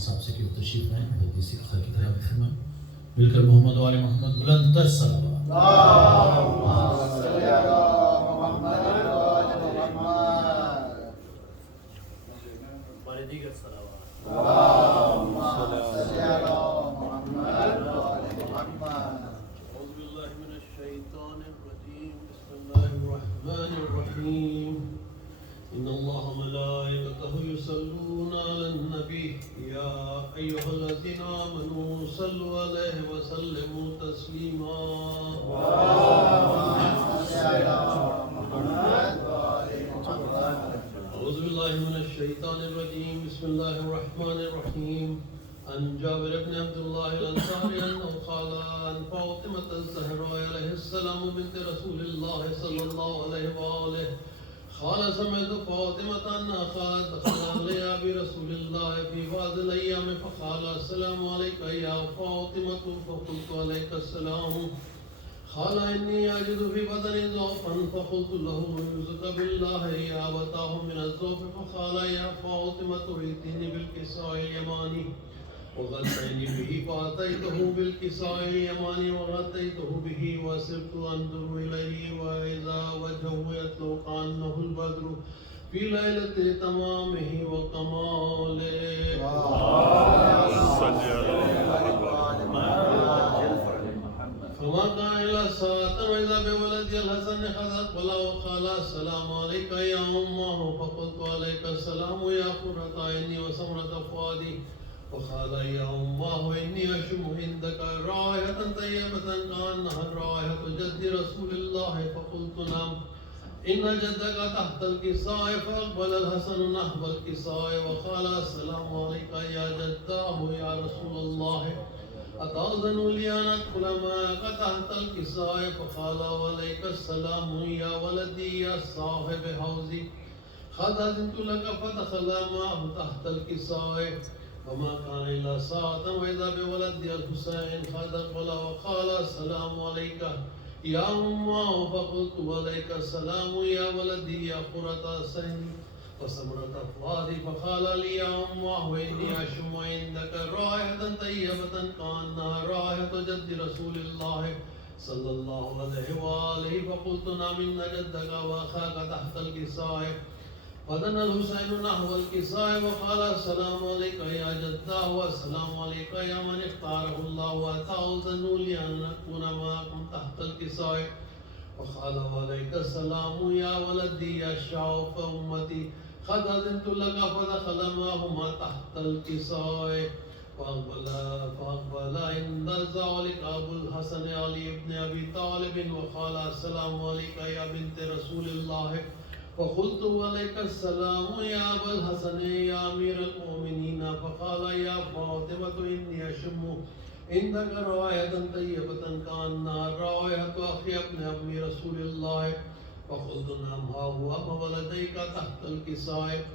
صاحب سے کہ تشریف لائیں حدیث کی طرح فرمائیں مل کر محمد و آل محمد بلند تر صلوات اللہم صلی علی محمد و آل محمد بارے دیگر صلوات اللہم صلی علی محمد و آل محمد اعوذ باللہ من الشیطان الرجیم بسم اللہ الرحمن الرحیم إن الله ملائكته يصلون على النبي يا أيها الذين آمنوا صلوا عليه وسلموا تسليما أعوذ بالله من الشيطان الرجيم بسم الله الرحمن الرحيم عن جابر بن عبد الله الأنصاري أنه قال عن فاطمة الزهراء عليه السلام بنت رسول الله صلى الله عليه وآله قال سمعت فاطمة أنها قالت دخل علي أبي رسول الله في بعض الأيام فقال السلام عليك يا فاطمة فقلت عليك السلام قال إني أجد في بدني ضعفا فقلت له أعوذ بالله يا أبتاه من الضعف فقال يا فاطمة ائتني بالكساء اليماني وغطيني به فأتيته بالكساء اليماني وغطيته به وسرت أنظر إليه وإذا وجهه يطلع كأنه البدر في ليلة تمامه وكماله فما كان إلا ساعة وإذا بولدي الحسن قد أقبل وقال السلام عليك يا أمه فقلت عليك السلام يا قرة عيني وسمرة فؤادي وقال يا أمه إني أشم عندك رائحة طيبة كأنها رائحة جد رسول الله فقلت نعم إن جدك تحت الكساء فأقبل الحسن نحو الكساء وقال السلام عليك يا جداه يا رسول الله أتأذن لي أن أدخل معك تحت الكساء فقال وعليك السلام يا ولدي يا صاحب حوزي قد أذنت لك فدخل معه تحت الكساء وما كان إلا ساعة وإذا بولد الحسين قد أقبل وقال السلام عليك يا أمه فقلت وعليك السلام يا ولدي يا قرة عين وسمرة فؤادي فقال لي يا أمه إني أشم عندك رائحة طيبة كأنها رائحة جد رسول الله صلى الله عليه وآله فقلت نعم إن جدك وأخاك تحت الكساء فدنا الحسين نحو الكساء وقال السلام عليك يا جداه والسلام عليك يا من اختاره الله وأتأذن لي أن أكون معكم تحت الكساء وقال وعليك السلام يا ولدي يا شعوف أمتي قد أذنت لك فدخل معهما تحت الكساء فأقبل عند ذلك أبو الحسن علي بن أبي طالب وقال السلام عليك يا بنت رسول الله فقلت وعليك السلام يا أبا الحسن يا أمير المؤمنين فقال يا فاطمة إني أشم عندك رائحة طيبة كأنها رائحة أخي ابن أم رسول الله فقلت نعم ها هو فولديك تحت الكساء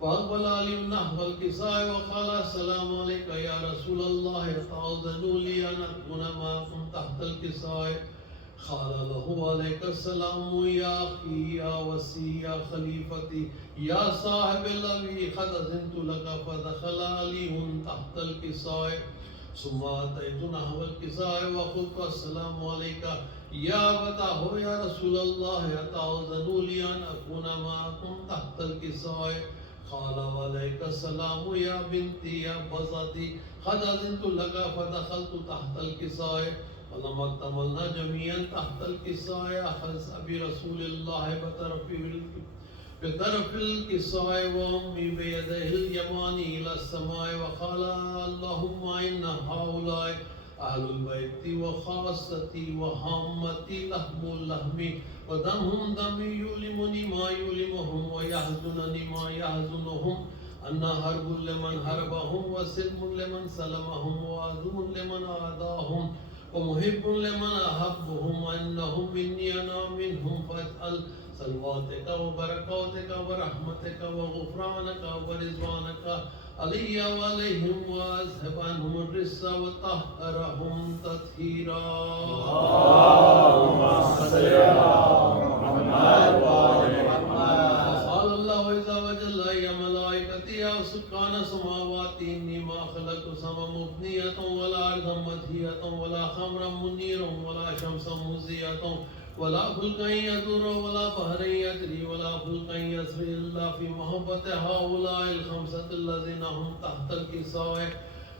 فأقبل علي نحو الكساء وقال السلام عليك يا رسول الله أتأذن لي أن أكون معكم تحت الكساء قال له عليك السلام يا أخي يا وسي يا خليفتي يا صاحب الأبي قد أذنت لك فدخل علي تحت الكساء ثم أتيت نحو الكساء وقلت السلام عليك يا أبتاه يا رسول الله أتأذن لي أن أكون معكم تحت الكساء قال وعليك السلام يا بنتي يا بزتي قد أذنت لك فدخلت تحت الكساء فلما اكتملنا جميعا تحت الكساء أخذ أبي رسول الله بطرف الكساء وأمي بيده اليماني إلى السماء وقال اللهم إن هؤلاء أهل البيت وخاصتي وهامتي لهم لحمي ودمهم دمي يؤلمني ما يؤلمهم ويحزنني ما يحزنهم أن حرب لمن حربهم وسلم لمن سلمهم وعدو لمن عاداهم ومحب لمن أحبهم وأنهم مني أنا منهم فاجعل صلواتك وبركاتك ورحمتك وغفرانك ورضوانك علي وعليهم وأذهب عنهم الرجس وطهرهم تطهيرا اللهم صل على محمد وآل محمد قال الله عز وجل يا ملائكتي يا سكان السماوات إني ما خلقت سما مبنية ولا أرضا مدهية ولا خمرا منيرا ولا شمسا مزية ولا فلكا يدور ولا بحرا يجري ولا فلكا يسري إلا في محبة هؤلاء الخمسة الذين هم تحت الكساء.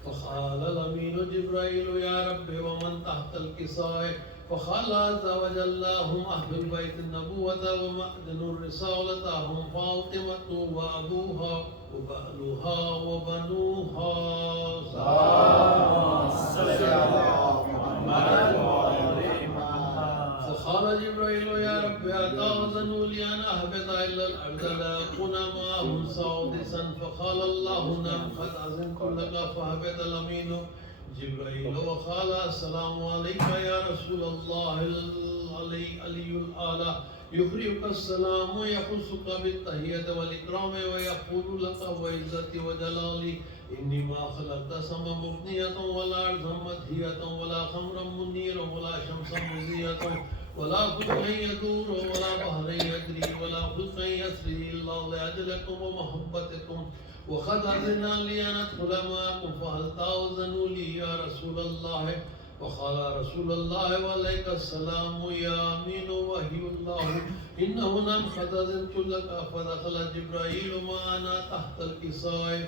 فقال الأمين جبرائيل يا رب ومن تحت الكساء؟ فقال عز وجل هم أهل البيت النبوة ومعدن الرسالة هم فاطمة وأبوها وبألها وبنوها. فقال جبرائيل يا رب أتأذن لي أن أهبط إلى الأرض لا أكون معهم سادسا؟ فقال الله نعم قد أذنت لك فأهبط. الأمين جبرائيل وقال السلام عليك يا رسول الله العلي الأعلى يقرئك السلام ويخصك بالتحية والإكرام ويقول لك وعزتي وجلالي إني ما خلقت سما مبنية ولا أرضا مدهية ولا خمرا منيرا ولا شمسا مزية ولا فلكا يدور ولا بحرا يجري ولا فلكا يسري إلا لأجلكم ومحبتكم وقد أذن لي أن أدخل معكم فهل تأذن لي يا رسول الله؟ وقال رسول الله وعليك السلام يا أمين وحي الله إنه نعم قد أذنت لك. فدخل جبرائيل معنا تحت الكساء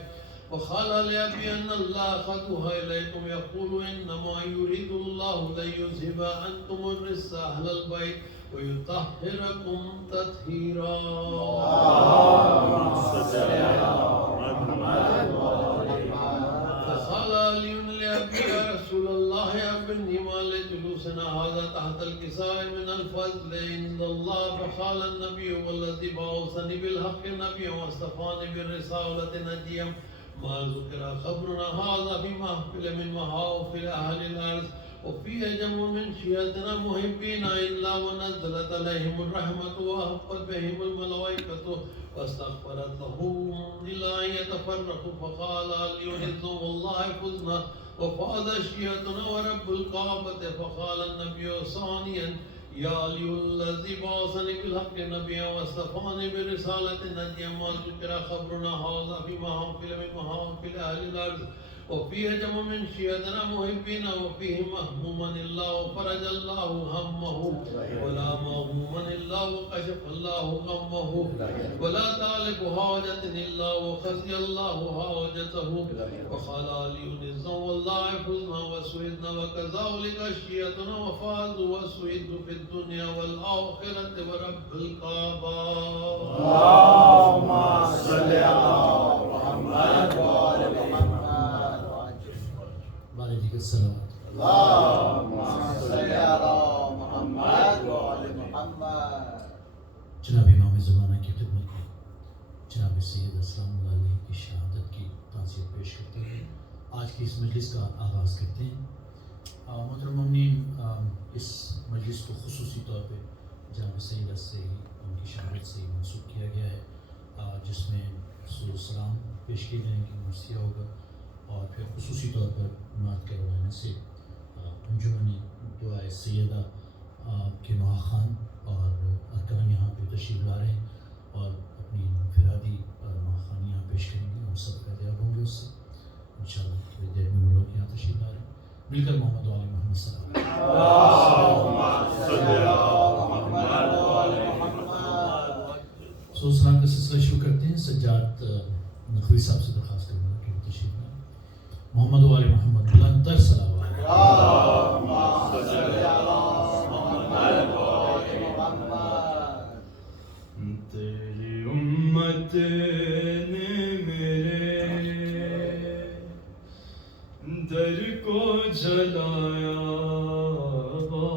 وقال لأبي أن الله قد أوحى إليكم يقول إنما يريد الله ليذهب عنكم الرجس أهل البيت ويطهركم تطهيرا. فقال علي لأبي يا رسول الله أخبرني ما لجلوسنا هذا تحت الكساء من الفضل عند الله. فقال النبي والذي بعثني بالحق نبيا واصطفاني بالرسالة نجيا ما ذكر خبرنا هذا في محفل من محافل أهل الأرض وفيه جمع من شيعتنا محبين إلا ونزلت عليهم الرحمة وهبت بهم الملائكة واستغفرت لهم إلا أن يتفرقوا. فقال علي حزب الله فزنا وفاز شيعتنا ورب الكعبة. فقال النبي ثانيا يا علي الذي بعثني بالحق نبيا واصطفاني برسالة نجيا ما ذكر خبرنا هذا في محافل من محافل أهل الأرض وفيه جمع من شيعتنا محبين وفيه مهموما إلا وفرج الله همه ولا مهموما إلا وكشف الله غمه ولا تعلق حاجة إلا وخزي الله حاجته. وقال علي عزا والله فزنا وسعدنا وكذلك شيعتنا وفازوا وسعدوا في الدنيا والآخرة ورب الكعبة. اللهم صل على محمد وآل محمد. الصلوات. اللهم صل على محمد وآل محمد. جناب امام زمانہ کی خدمت میں جناب سید اسلام اللہ علیہ کی شہادت کی تعزیت پیش کرتے ہیں آج کی اس مجلس کا آغاز کرتے ہیں. محترم مومنین، اس مجلس کو خصوصی طور پہ جناب سید سے ان کی شہادت سے منسوخ کیا گیا ہے، جس میں سور السلام پیش کیے جائیں گے، مرثیہ ہوگا اور پھر خصوصی طور پر نعت کے روانہ سے انجمن دعائے سیدہ کے نوح خان اور ارکان یہاں پہ تشریف لا رہے ہیں اور اپنی انفرادی نوح خان یہاں پیش کریں گے. ہم سب کا دیاب ہوں گے اس سے انشاءاللہ. تھوڑی دیر میں وہ لوگ یہاں تشریف لا رہے ہیں. مل کر محمد و آل محمد صلی اللہ علیہ وسلم. سو سلام کا سلسلہ شروع کرتے ہیں. سجاد نقوی صاحب سے درخواست کروں گا کہ وہ تشریف لائیں. محمد و آل محمد بلند تر صلوات. تیری امت نے میرے در کو جلایا بابا،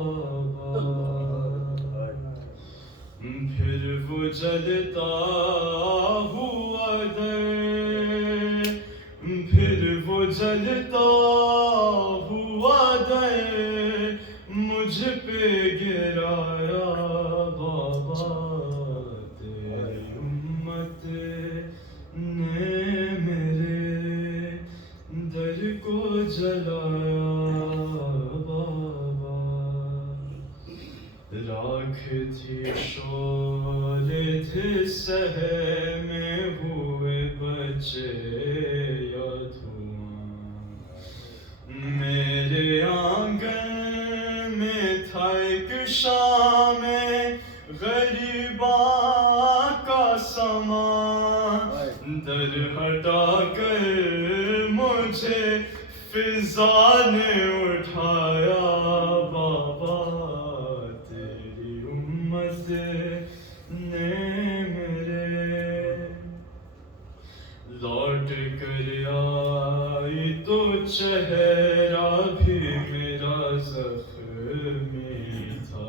پھر وہ جلتا ہوا در، پھر وہ جلتا ہوا در مجھ پہ گرایا بابا. تیری امت نے میرے در کو جلایا بابا. راکھ تھی شعلے تھے سہے میں ہوئے بچے یا دھواں، شام غریباں کا سامان در ہٹا کر مجھے فضا نے اٹھایا بابا تیری امت نے میرے لوٹ کر آئی تو چہرہ بھی میرا زخمی تھا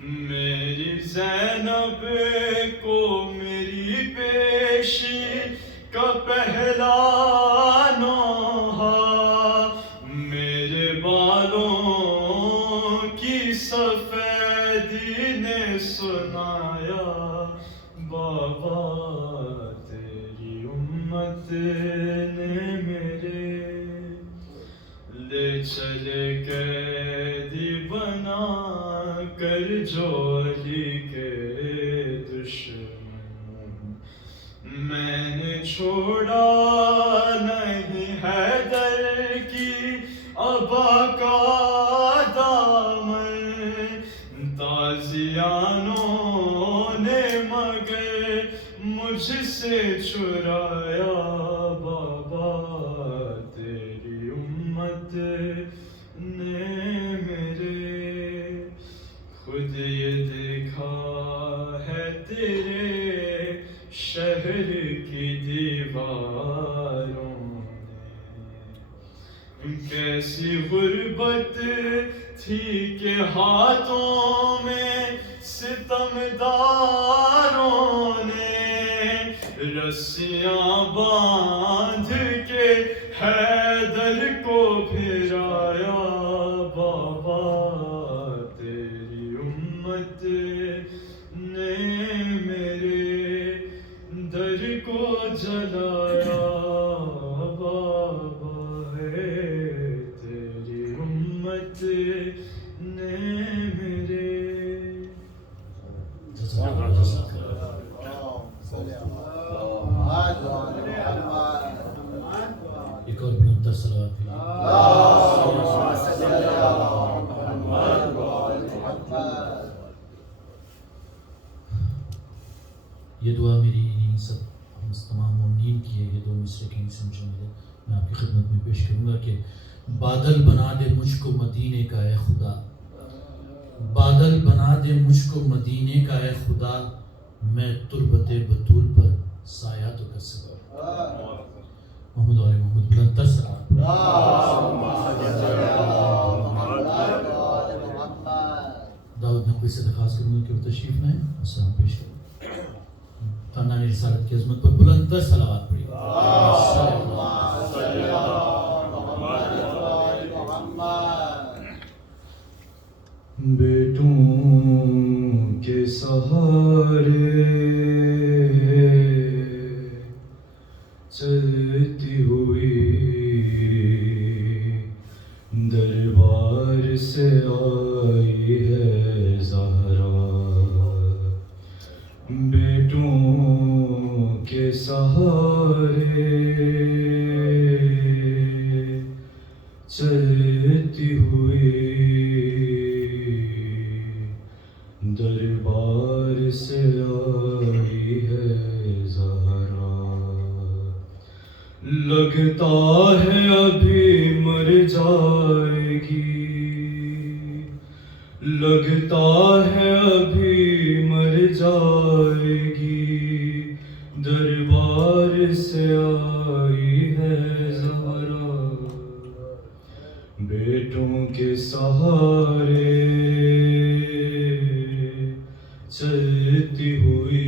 میری زینب کو میری پیشی کا پہلا نوحہ میرے بالوں کی سفیدی نے سنایا بابا تیری امت نے میرے لے چلے قیدی بنا کر جو علی کے دشمن میں نے چھوڑا نہیں حیدر کی ابا کا دامن تازیانوں نے مگر مجھ سے چرایا بابا تیری امت نے میرے خود یہ دیکھا ہے تیرے شہر کی دیواروں نے کیسی غربت تھی کہ ہاتھوں میں ستمداروں نے رسیاں باندھ کے حیدر کو پھرایا بابا تیری امت نے میرے در کو جلایا بابا ہے تیری امت نے میرے ایک اور بلندر صلوات یہ دعا میری سب ہم تمام مومنین کی ہے. یہ دو مصرے کہیں سمجھیں گے میں آپ کی خدمت میں پیش کروں گا کہ بادل بنا دے مجھ کو مدینے کا اے خدا بادل بنا دے مجھ کو مدینے کا اے خدا میں تربت بطول پر سایہ تو کر سکا محمد علی محمد بلند تر صلوات داؤد نقوی سے درخواست کروں گا کہ وہ تشریف لائیں السلام پیش کریں خاندان رسالت کی عظمت پر بلند تر صلوات پڑھی بیٹوں کے سہارے چلتی ہوئی دربار سے آئی ہے زہرا بیٹوں کے سہارے چلتی ہوئی دربار سے آئی ہے زہرا لگتا ہے ابھی مر جائے گی لگتا ہے ابھی مر جائے گی دربار سے آئی ہے زہرا بیٹوں کے سہارے چلتی ہوئی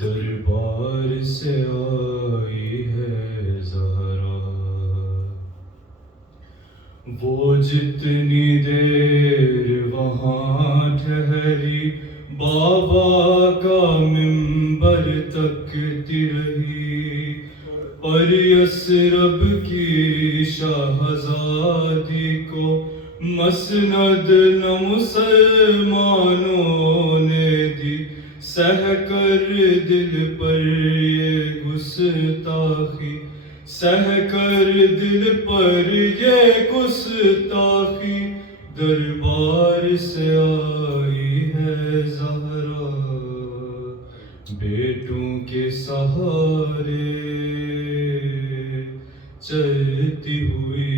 دربار سے آئی ہے زہرا وہ جتنی دیر وہاں ٹھہری بابا کا منبر تکتی رہی پر یثرب کی شہزادی کو مسند نہ مسلمانوں نے دی سہ کر دل پر یہ گستاخی سہ کر دل پر یہ گستاخی دربار سے آئی ہے زہرا بیٹوں کے سہارے چلتی ہوئی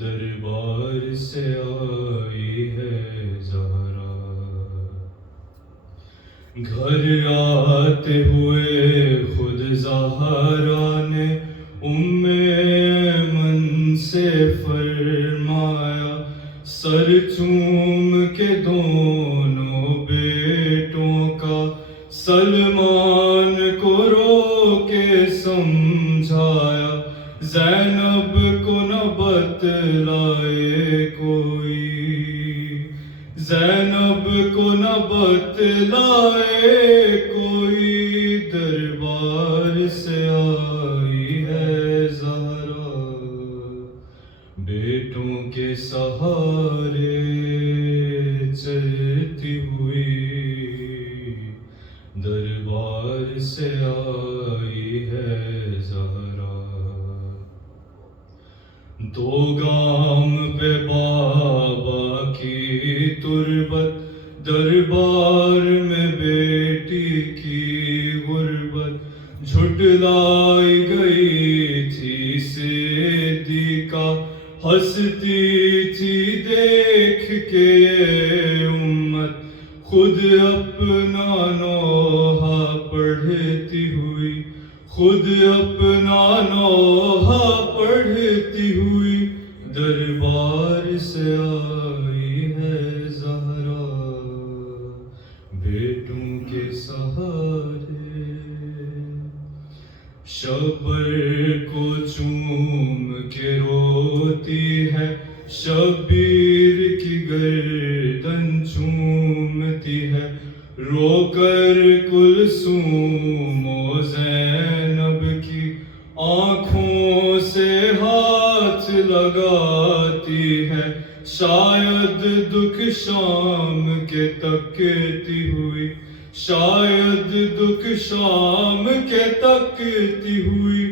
دربار سے آئی ہے زہرا گھر آتے ہوئے خود زہرا نے من سے فرمایا سر چوم کے دونوں بیٹوں کا سلمان کو رو کے سمجھایا زینب کو نہ بتلائے کوئی زینب کو نہ بتلائے کوئی دربار سے آئی ہے زہرا بیٹوں کے سہارے چلتی ہوئی دربار سے آئی ہے زہرا دو گام پہ بابا کی تربت دربار میں بیٹی کی غربت جھٹلائی گئی تھی صدیقہ ہنستی تھی دیکھ کے یہ امت خود اپنا نوحہ پڑھتی ہوئی خود اپنا نوحہ پڑھتی ہوئی دربار سے آئی ہے زہرا بیٹوں کے سہارے شبر کو چوم کے روتی ہے شبیر کی گردن چومتی ہے رو کر کلثوم و زینب کی آنکھوں سے ہاتھ لگاتی ہے شاید دکھ شام کے تکتی ہوئی شاید دکھ شام کے تکتی ہوئی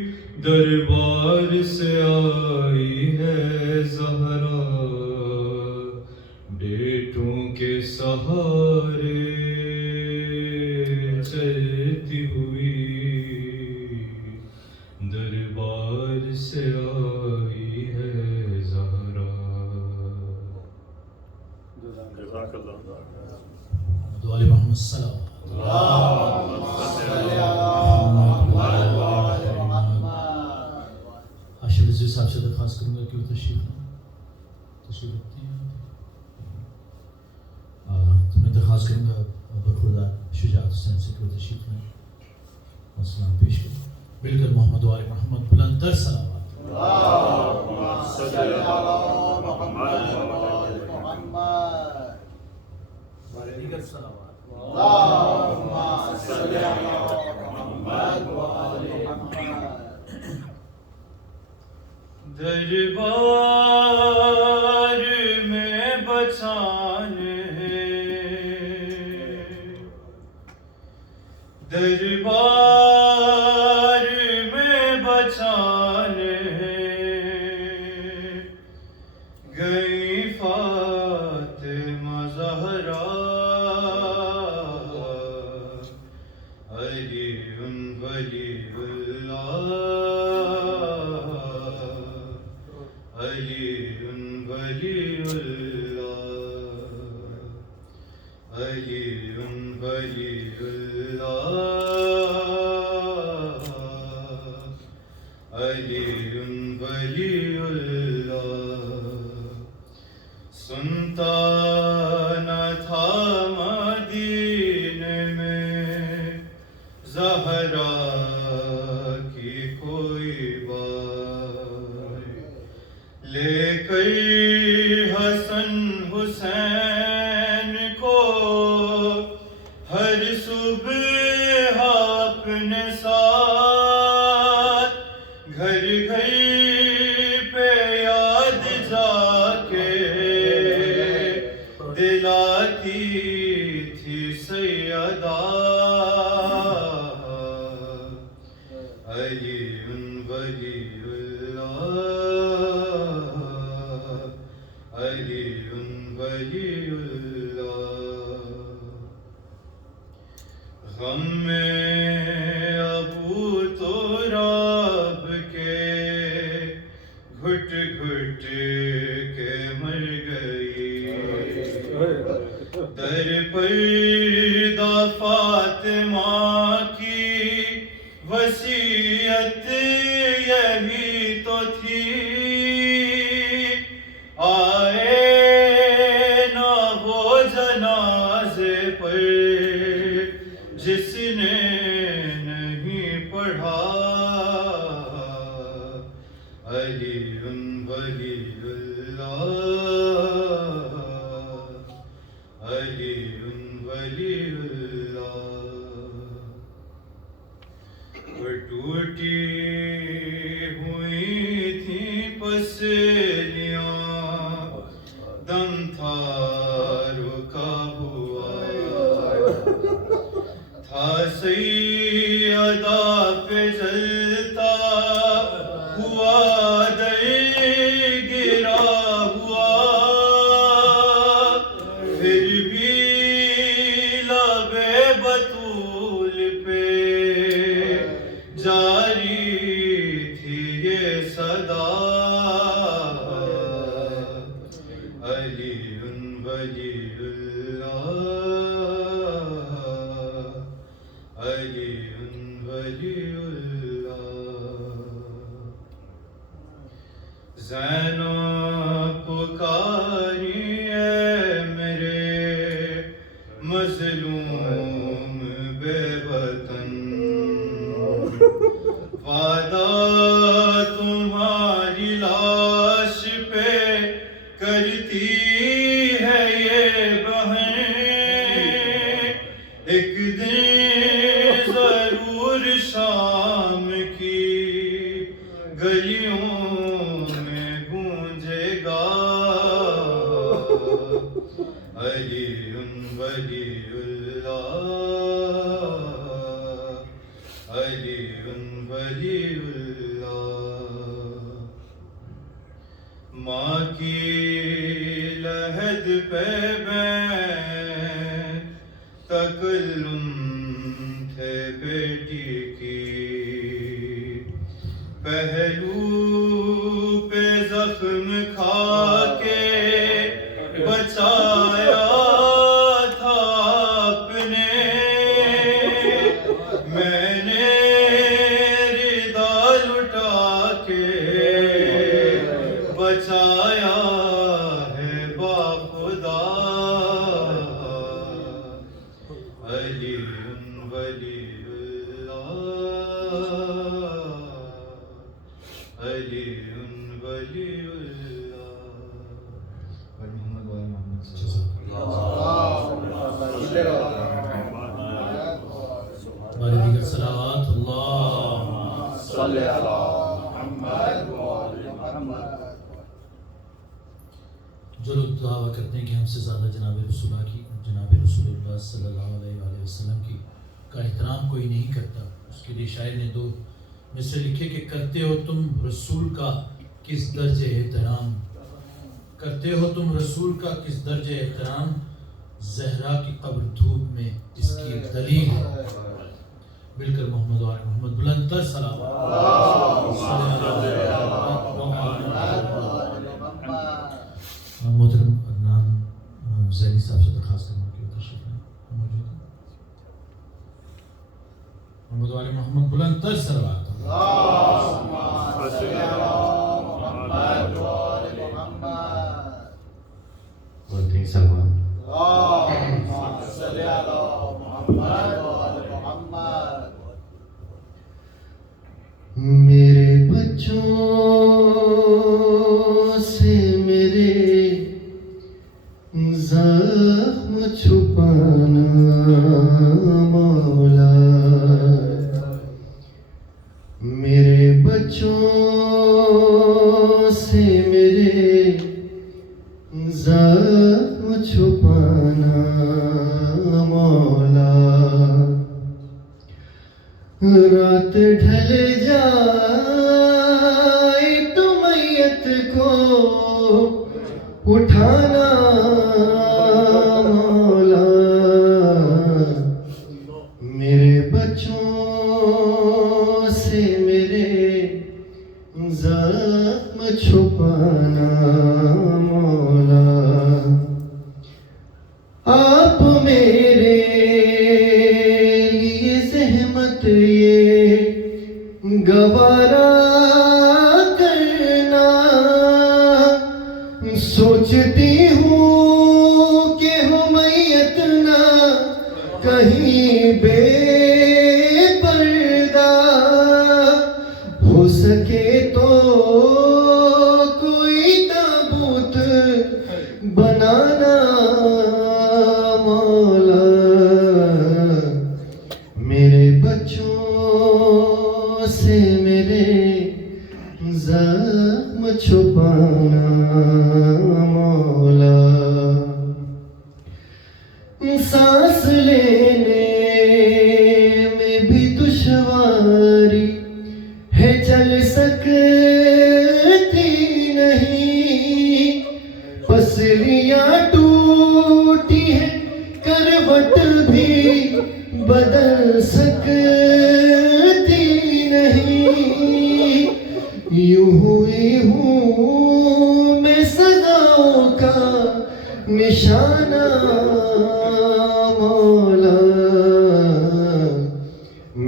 دربار سے آئی ہے زہرا بیٹوں کے سہارے چلتی ہوئی دربار سے آئی ہے زہرا جزاک اللہ دعا محمد صلی آشر رضوی صاحب سے درخواست کروں گا کہ وہ تشریف رکھتے ہیں تمہیں درخواست کروں گا برخوردار شجاعت حسین سے کہ وہ تشریف لیں اور سلام پیش کریں مل کر محمد و آل محمد بلند تر صلوات اللهم صل على محمد وآل محمد دیگر صلوات اللهم صل على محمد وآل محمد دربار میں بچانے دربار میں بچانے گئی فاطمہ زہرا علی ولی اللہ علی ولی اللہ علی ولی اللہ علی ولی اللہ سنتا نہ تھا مدینے میں زہرا کی کوئی بات لے کر حسن حسین کو ہر صبح اپنے ساتھ گھر گھر پہ یاد جا کے دلاتی تھی سیدہ علی ولی اللہ علی ولی اللہ غم میں ابو تو رب کے گھٹ گھٹ کے مر گئی در پردہ فاطمہ کی وصیت یہی تو تھی آئے نہ وہ جنازے پر جس نے نہیں پڑھا علی ولی اللہ علی ولی اللہ ٹوٹی ہوئی تھی پسلیاں دم تھا رکا ہوا تھا سیدہ پہ جلتا ہوا در گرا ہوا پھر بھی لب بطول پہ جاری تھی یہ صدا علی ولی اللہ علی ولی اللہ زینب پکاری ہے میرے مظلوم بے وطن وعدہ تمہاری لاش پہ کرتی ہے یہ بہن ایک دن ضرور شام کی گلیوں میں گونجے گا علی ولی اللہ علی ولی اللہ ماں کی لحد پہ بین تکلم تھے بیٹی کی پہلو پہ زخم کھا کے بچایا تھا اپنے میں نے ردا لٹا کے بچایا ہے باخدا علی ولی اللہ علی ولی اللہ محمد محمد ہمارے دیگر صلوات اللہ صلی علی محمد وآل محمد جو لوگ دعویٰ کرتے ہیں کہ ہم سے زیادہ جناب رسول اللہ صلی اللہ علیہ وآلہ وسلم کی کا احترام کوئی نہیں کرتا، اس کے لیے شاعر نے 2 مصرے لکھے کہ کرتے ہو تم رسول کا کس درجے احترام، کرتے ہو تم رسول کا کس درجے احترام، زہرا کی قبر دھوپ میں اس کی ایک دلیل ہے۔ مل کر محمد و آل محمد بلند تر صلوات محترم عدنان زینی صاحب سے درخواست کرنا کہ وہ تشریف لائیں، موجود ہیں محمد و آل محمد بلند تر صلوات بولتے ہیں سلمان میرے بچوں سے میرے زخم چھپانا مولا، میرے بچوں سے میرے زخم چھپانا مولا، رات ڈھل جائے تو میت کو اٹھانا مولا، میرے بچوں سے میرے زخم چھپانا مولا، آپ میرے لیے زحمت یہ گوارا کرنا، سوچتی ہوں کہ ہو میت نہ کہیں بے پردہ، ہو سکے تو کوئی تابوت بنانا مولا، میرے بچوں سے میرے زخم چھپانا مولا، سانس لینے میں بھی دشواری ہے، چل سکتی نہیں، پسلیاں ٹوٹی ہیں، کروٹ بھی بدل سکتی نہیں، یوں ہوئی ہوں میں سزاؤں کا نشانہ مولا،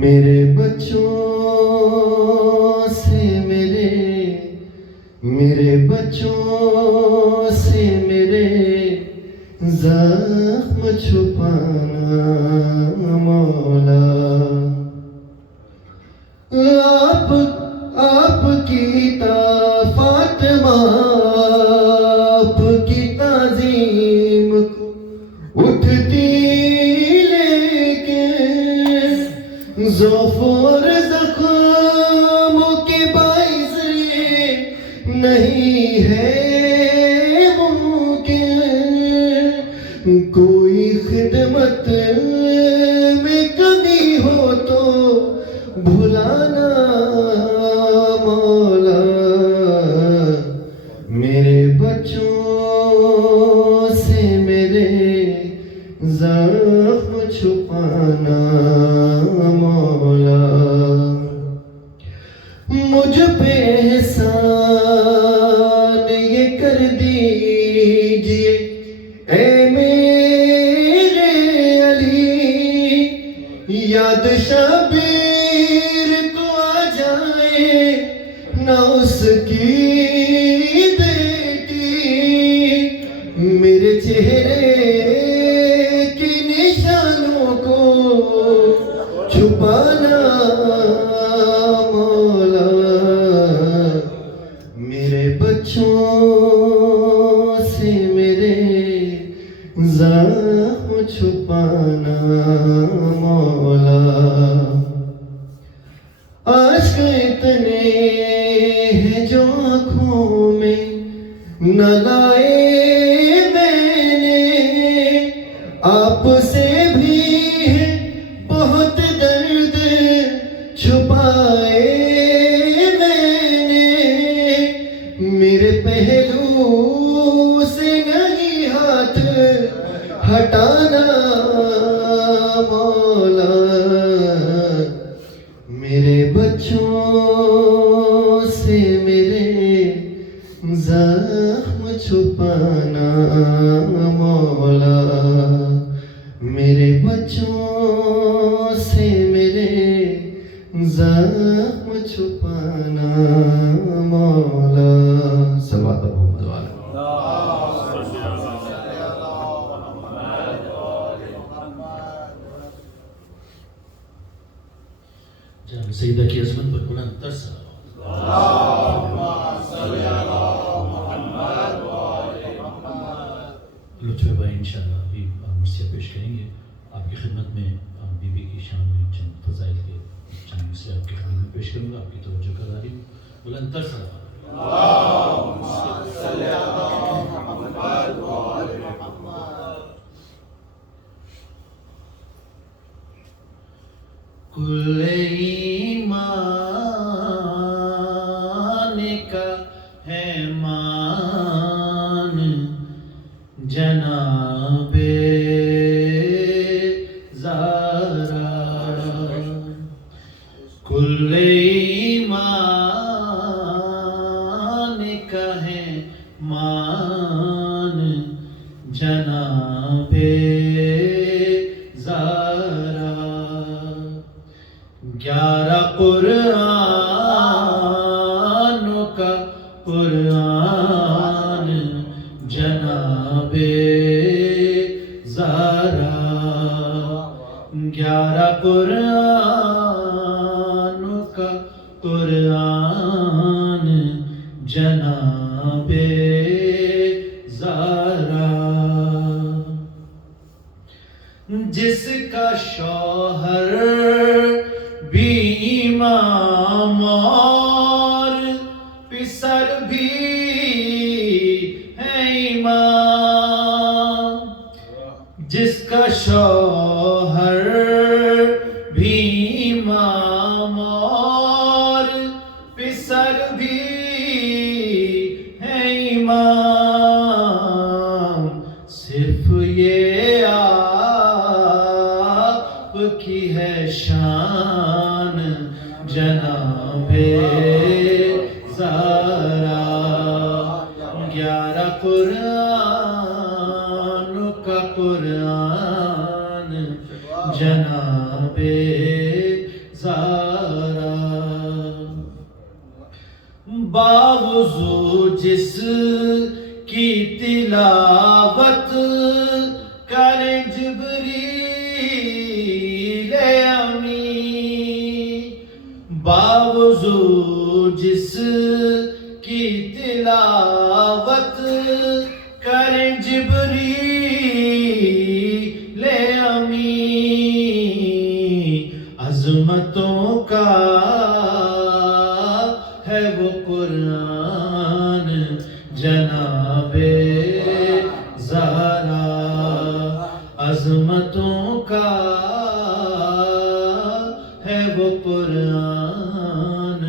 میرے بچوں سے میرے بچوں سے میرے زخم چھپانا مولا، آپ کی فاطمہ آپ کی تعظیم کو اٹھتی لیکن ضعف اور زخموں کے باعث یہ نہیں ہے ممکن، کوئی خدمت میں کمی ہو تو بھلانا مولا، میرے بچوں سے میرے زخم چھپانا مولا، مجھ پہ احسان یہ کر دیجئے اے میرے علی، یاد شبیر کو آ جائے نہ اس کی بیٹی، میرے چہرے کے نشانوں کو چھپانا مولا، میرے بچوں سے میرے زخم چھپانا مولا، عشق اتنے ہیں جو آنکھوں میں نہ لائے میں نے، آپ سے بھی ہے بہت درد چھپائے میں نے، میرے پہلو سے نہیں ہاتھ ہٹانا مولا، میرے بچوں سے میرے زخم چھپانا مولا، میرے بچوں سے میرے زخم چھپانا مولا، صلوات محمد وعلی جناب سیدہ کی عظمت پر بلند تر لطفِ بھائی انشاءاللہ ابھی مرثیہ پیش کریں گے آپ کی خدمت میں، بی بی کی شان میں چند فضائل کے چند مرثیہ آپ کی خدمت میں پیش کروں گا، آپ کی توجہ کا داری بلند تر کل ایمان کل ایمان کا ہے مان جناب زارا 11 قرآن کا قرآن جناب زارا 11 قرآن کا قرآن جناب زارا جس کا شوہر بھی امام اور پسر بھی ہے امام جس کا شوہر بھی امام اور پسر بھی ہے امام صرف یہ آپ کی ہے شان جناب زارا 11 قرآن کا قرآن جناب زارا باوضو جس کی تلاوت کریں جبریل امین باوضو جس کی تلاوت کریں جبریل امین عظمتوں کا ہے وہ قرآن جناب زارا عظمتوں کا ہے وہ قرآن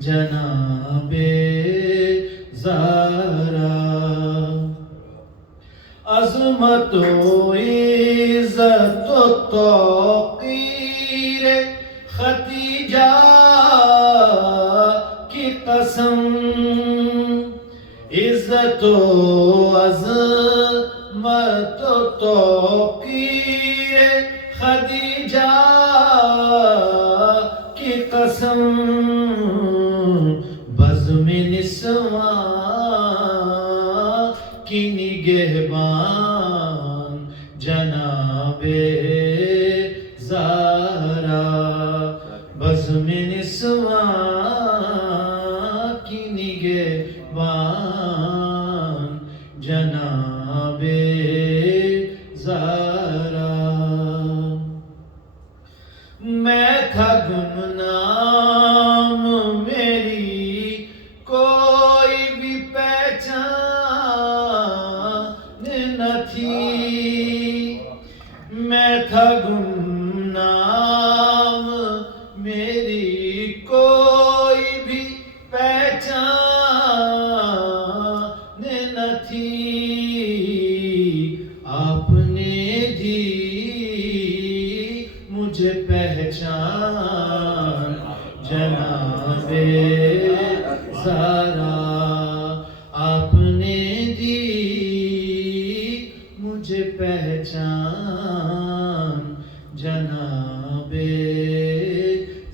جناب زارا عظمت و عزت و توقیر ختیجہ کی قسم عزت و عظمت و توقیر خدیجہ کی قسم بزم نسواں کی نگہبان جناب زارا بزم نسواں کی نگہبان جناب زارا میں تھا گمنام میری کوئی بھی پہچان نہ تھی میں تھا گمنام میری کوئی بھی پہچان نہ تھی آپ نے دی مجھے پہچان جناب زارا آپ نے دی مجھے پہچان جناب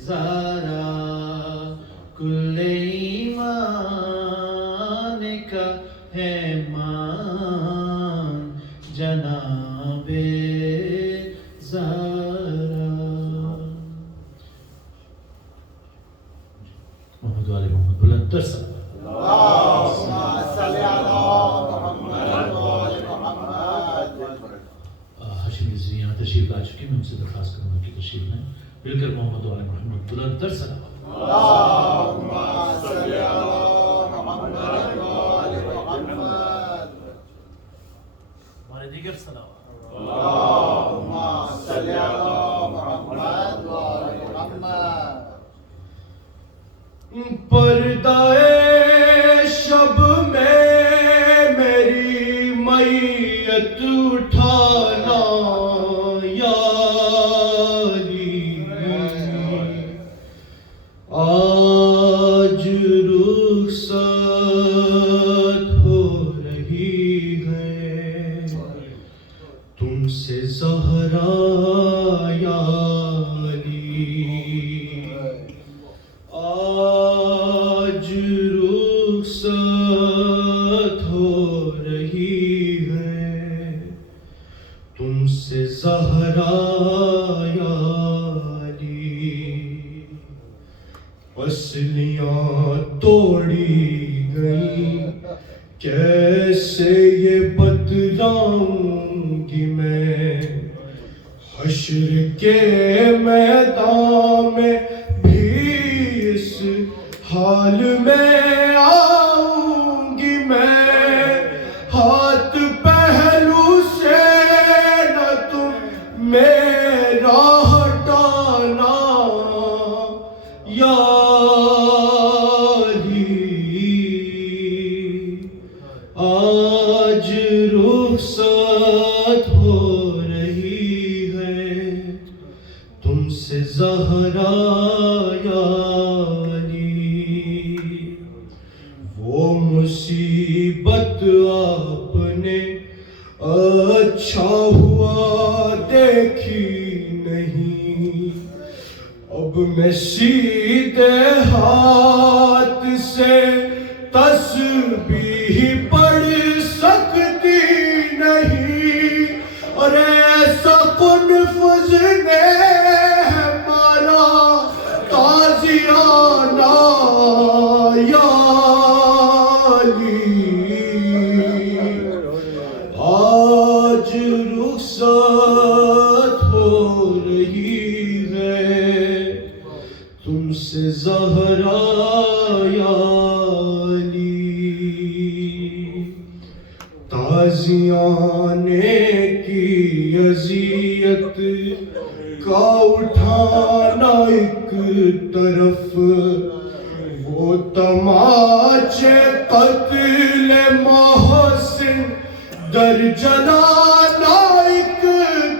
زارا کل ایمان کا ہے مان جناب زارا محمد والے محمد بلند تر سب ہاشم رضوی یہاں تشریف لا چکے میں ان سے درخواست کروں گا کہ تشریف لائیں مل کر محمد والے محمد بلند تر سلام ہمارے دیگر سلام پردہ شب میں میری میت اٹھانا یاری پسلیاں توڑی گئیں، کیسے یہ بتلاؤں گی میں، حشر کے میدان میں بھی اس حال میں آؤں گی میں، ہاتھ پہلو سے نہ تم میرا ہٹانا یا آج رخصت ہو رہی ہے تم سے زہرا یا علی، وہ مصیبت آپ نے اچھا ہوا دیکھی نہیں، اب میں سیدھے ہاتھ سے تسبیح پڑھ سکتی نہیں، اور ایسا قنفذ نے ہے مارا تازیانہ یا علی، آج رخصت ہو رہی ہے تم سے زہرا یا علی، تازیانے کی اذیت کا اٹھانا ایک طرف، وہ تماچے قتل محسن در جلانا ایک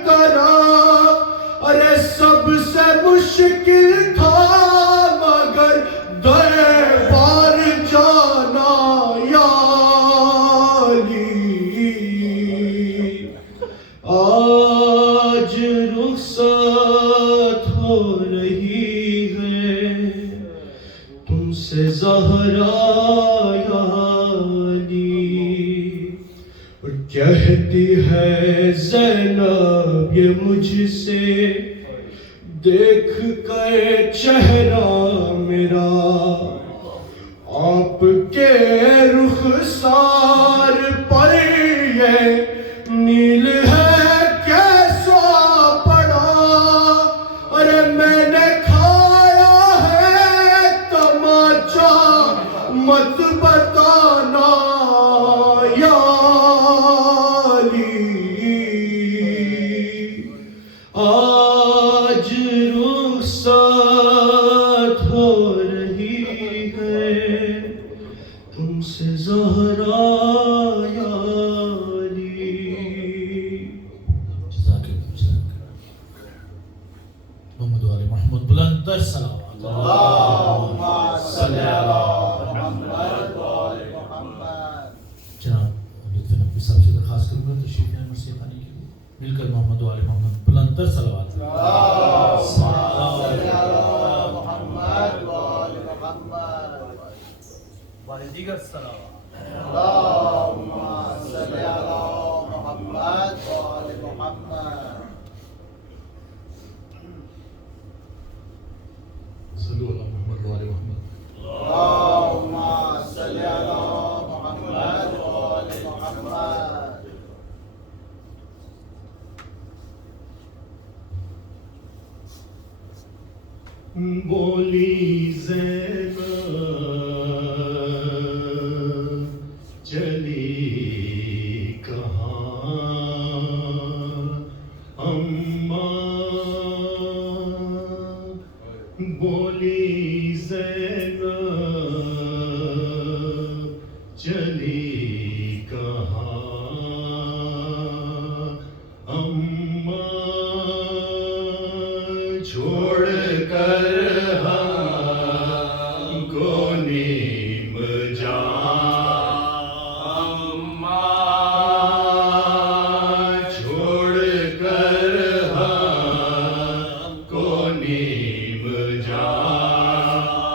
طرف، ارے سب سے مشکل تھا مگر دربار جانا یا علی، آج رخصت ہو رہی ہے تم سے زہرا یا علی، اور کہتی ہے زینب یہ مجھ سے دیکھ کر چہرہ میرا، آپ کے رخسار پر یہ نیل ہے کیسا پڑا، ارے میں نے کھایا ہے تماچا مت بتانا یا علی، آج رخصت ہو رہی ہے تم سے زہرا یا علی۔ جزاک اللہ محمد و آل محمد، بلند تر صلوات اللہم صلی علی محمد و آل محمد۔ جناب لطف نبی صاحب سے درخواست کروں گا تشریف لائیں مرثیہ خوانی کے لیے، مل کر محمد و آل محمد بلند تر صلوات۔ اللہم صلی علی محمد و آل محمد۔ دیگر صلوات۔ اللہم صلی علی محمد و آل محمد۔ صلو علی محمد و آل محمد۔ اللہم صلی علی محمد و آل محمد۔ بولی زینب چلی کہاں اماں، بولی زینب چلی کہاں اماں، چھوڑ کر ہم کو نیم جان اماں، چھوڑ کر ہم کو نیم جان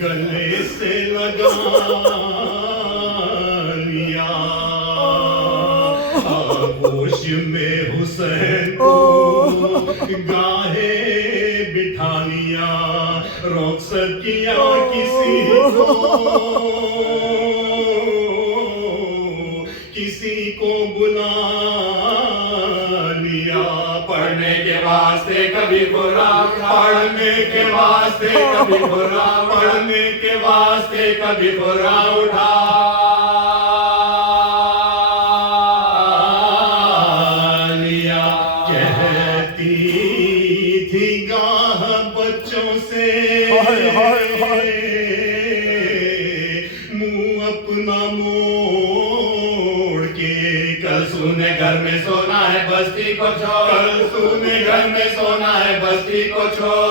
گلے سے لگا لیا آغوش میں حسین کو گاہے بٹھا لیا رخصت کیا کسی کو بلا لیا پڑھنے کے واسطے کبھی برا پڑھنے کے واسطے کبھی برا پڑھنے کے واسطے کبھی برا اٹھا لیا کہتی تھی گاہ بچوں سے منہ اپنا موڑ کے کل سونے گھر میں سونا ہے بستی کو چھوڑ کل سونے گھر میں سونا ہے بستی کو چھوڑ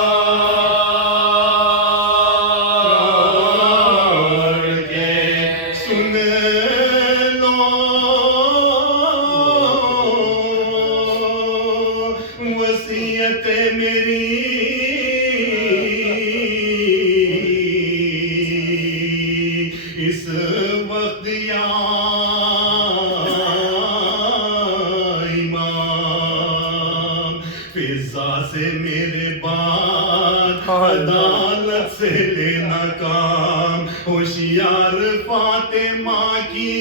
کے سن لو وصیت میری اس وقت یا امام فضا سے میرے بات عدالت سے لینا کام ہوشیار فاطمہ کی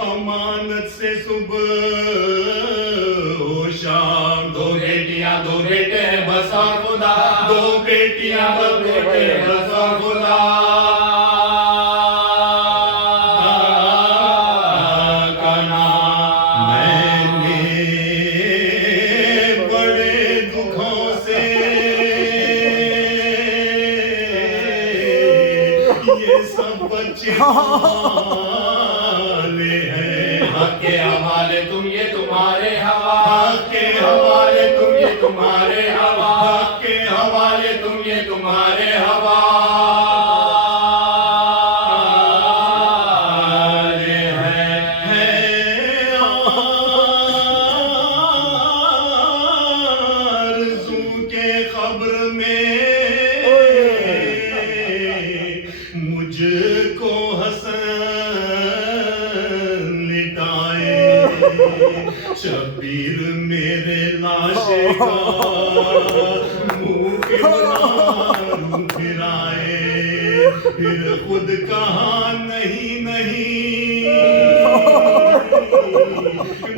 امانت سے صبح و شام دو بیٹیاں دو بیٹے بسا خدا دو بیٹیاں دو بیٹے بسا خدا حق کے حوالے تم یہ تمہارے حق کے حوالے تم یہ تمہارے حق کے حوالے تم یہ تمہارے آرزو کے قبر میں مجھ کو شبیر میرے لاشے کا منہ کے پھرائے پھر خود کہا نہیں نہیں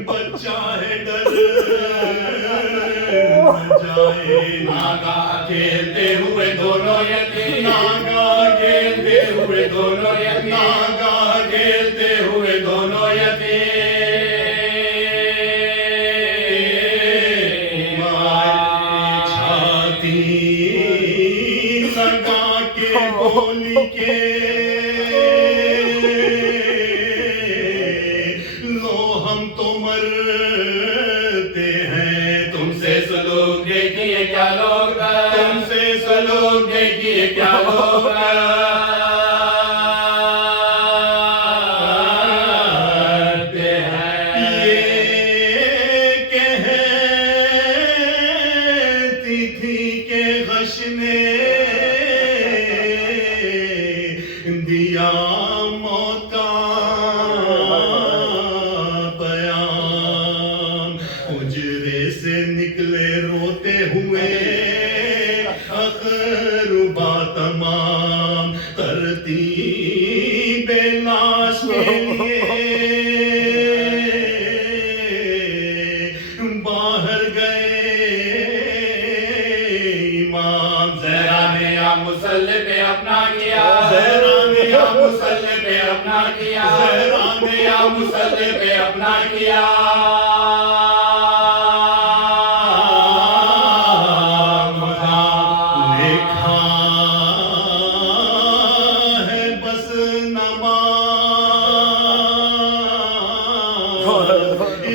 بچہ ہے ڈر نہ جائے ناگا کھیلتے ہوئے دونوں یتیم ناگا کھیلتے ہوئے دونوں یتیم ناگا کھیلتے ہوئے دونوں یتیم بولی کے لو ہم تو مرتے ہیں تم سے سلوک دیکھیے کیا لوگ تم سے سلوک دیکھیے کیا لوگ یہ کہتی تھی کہ غش نے دیا موت کا پیام حجرے سے نکلے روتے ہوئے اقربا تمام ترتیب لاش کے لیے باہر گئے امام زہرا نے یا مسلح پہ اپنا کیا مسلح پہ اپنا کیا زہرا نے یا مسلح پہ اپنا کیا لکھا ہے بس نماز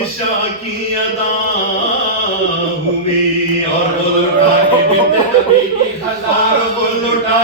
عشاء کی ادا ہوئی اور وہ لٹا کے بنت نبی کی خزان اور وہ لٹا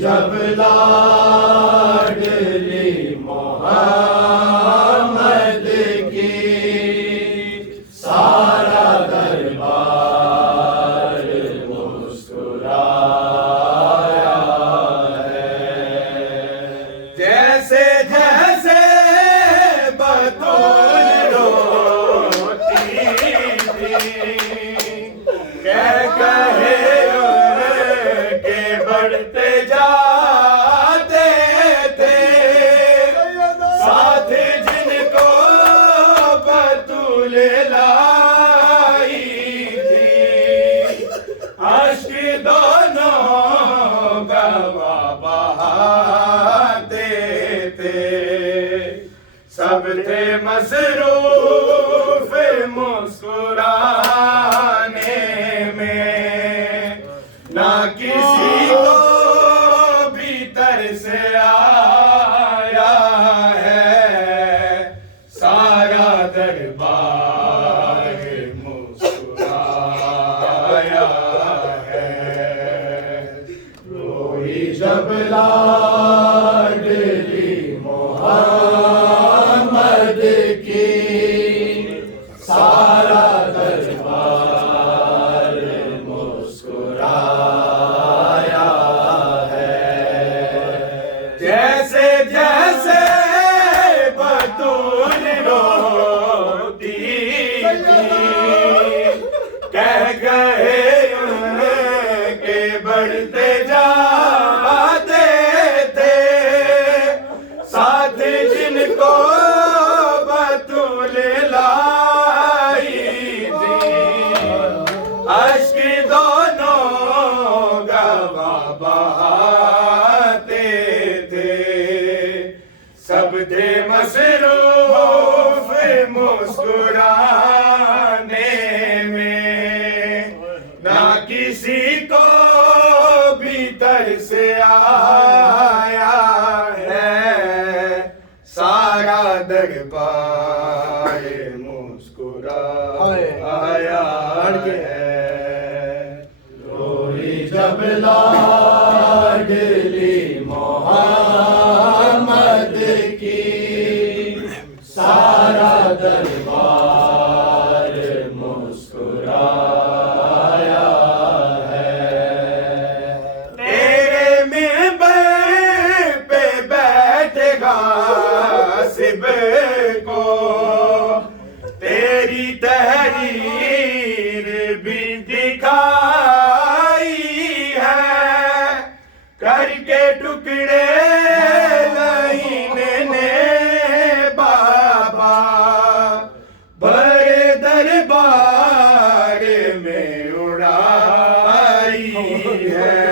جب لاڈلی محمد کی سارا دربار مسکرایا ہے. جیسے جیسے بطول روتی تھی کہہ کہے کہ بڑھتے جاتے تھے ساتھ جن کو بطول لائی تھی اشک دونوں گواہ بہاتے تھے. سب تھے مصروف مسکرانے میں نہ کسی کو بھی ترس آیا ہے. سارا دربار مسکرایا ہے. روئی جب لاڈلی محمد کی سارا دربار مسکرایا ہے. جیسے جیسے بطول روتی تھی کہہ گئے کہ بڑھتے جاتے تھے ساتھ جن کو بطول لائی تھی اشک دونوں گواہ بہاتے تھے. سب تھے مصروف مسکرانے میں نہ کسی کو بھی ترس آیا ہے. سارا دربار مسکرایا ہے. روئی جب لاڈلی محمد کی سارا دربار مسکرایا ہے. تیرے منبر پہ بیٹھ غاصب کو تیری تحریر بھی دکھائی ہے کر کے ٹکڑے لائن نے بابا بڑے دربار میں اڑائی ہے.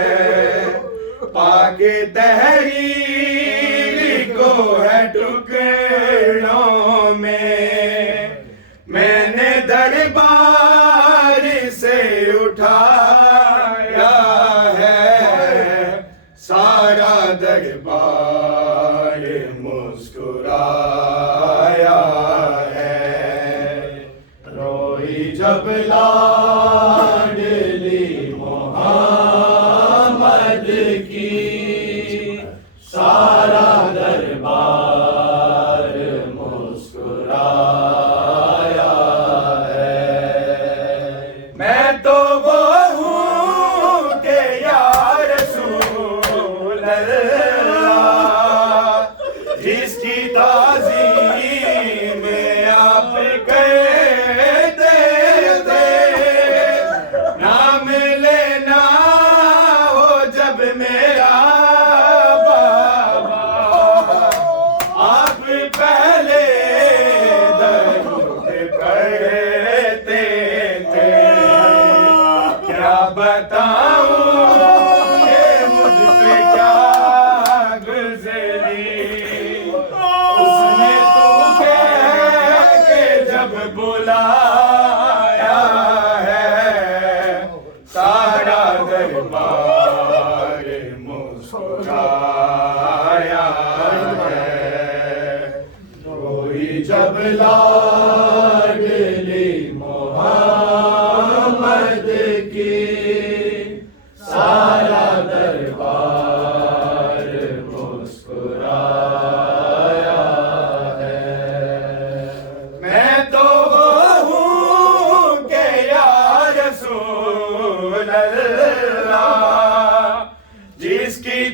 پاک تحریر کو ہے ٹکڑوں میں نے دربار سے اٹھایا ہے. سارا دربار مسکرایا ہے. روئی جب لاڈلی محمد کی سارا دربار مسکرایا ہے. میں تو وہ ہوں کہ یا رسول اللہ جس کی تعظیم آپ کرتے تھے. نام لینا ہو جب میرا بابا آپ پہلے درود پڑھتے تھے. کیا بتاؤں کہ مجھ پہ کیا گزری اس نے تجھے کہ جب بلایا ہے. سارا دربار مسکرایا ہے. روئی جب لاڈلی محمد کی سارا دربار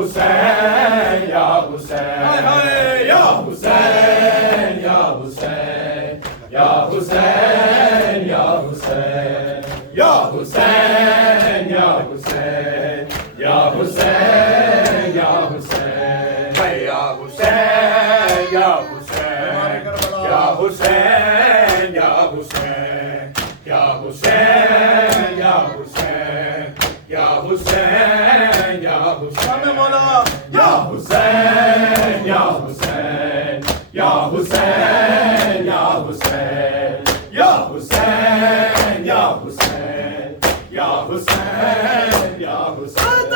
حسین یا حسین یا حسین یا حسین یا حسین یا حسین یا حسین یا حسین یا حسین یا حسین یا حسین یا حسین یا حسین یا حسین یا حسین یا حسین یا حسین یا حسین مولا یا حسین یا حسین یا حسین یا حسین یا حسین یا حسین یا حسین یا حسین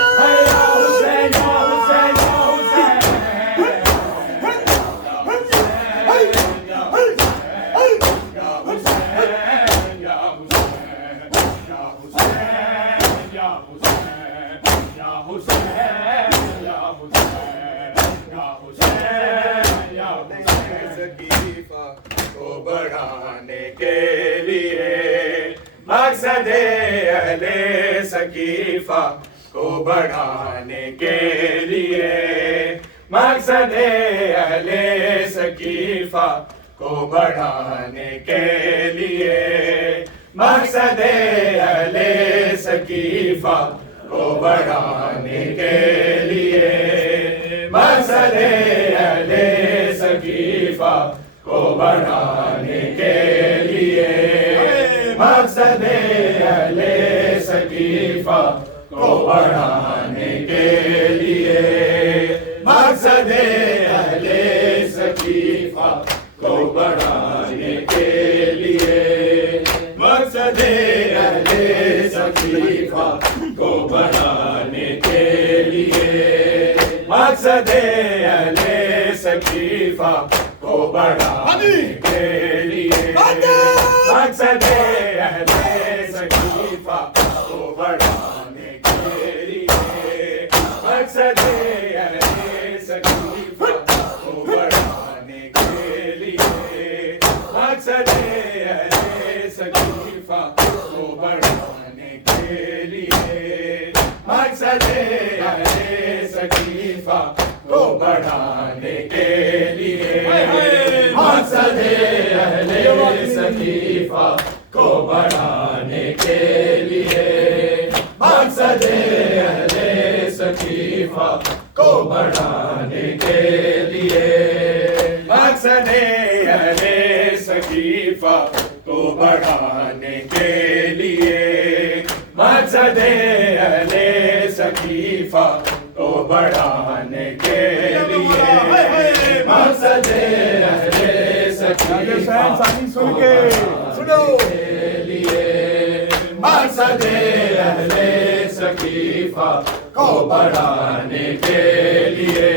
بڑھانے کے لیے مقصد اہل ثقیفہ کو بڑھانے کے لیے مقصد اہل ثقیفہ کو بڑھانے کے لیے مقصد اہل ثقیفہ کو بڑھانے کے لیے مقصد اہل ثقیفہ کو بڑھانے کے لیے مقصد اہل ثقیفہ کو بڑھانے کے لیے مقصد اہل ثقیفہ کو بڑھانے کے لیے مقصد اہل ثقیفہ کو بڑھانے کے لیے مقصد اہل ثقیفہ کو بڑھانے کے لیے مقصد اہل ثقیفہ کو بڑھانے کے لیے مقصد اہل ثقیفہ کو بڑھانے کے لیے مقصد اہل ثقیفہ کو بڑھانے کے لیے مقصد اہل ثقیفہ کو بڑھانے کے لیے مقصد اہل ثقیفہ کو بڑھانے کے لیے مقصد اہل ثقیفہ کو بڑھانے کے لیے مقصد اہل ثقیفہ کو بڑھانے کے لیے مقصد اہل ثقیفہ کو بڑھانے کے لیے مقصد اہل ثقیفہ کو بڑھانے کے لیے مقصد اہل ثقیفہ کو بڑھانے کے لیے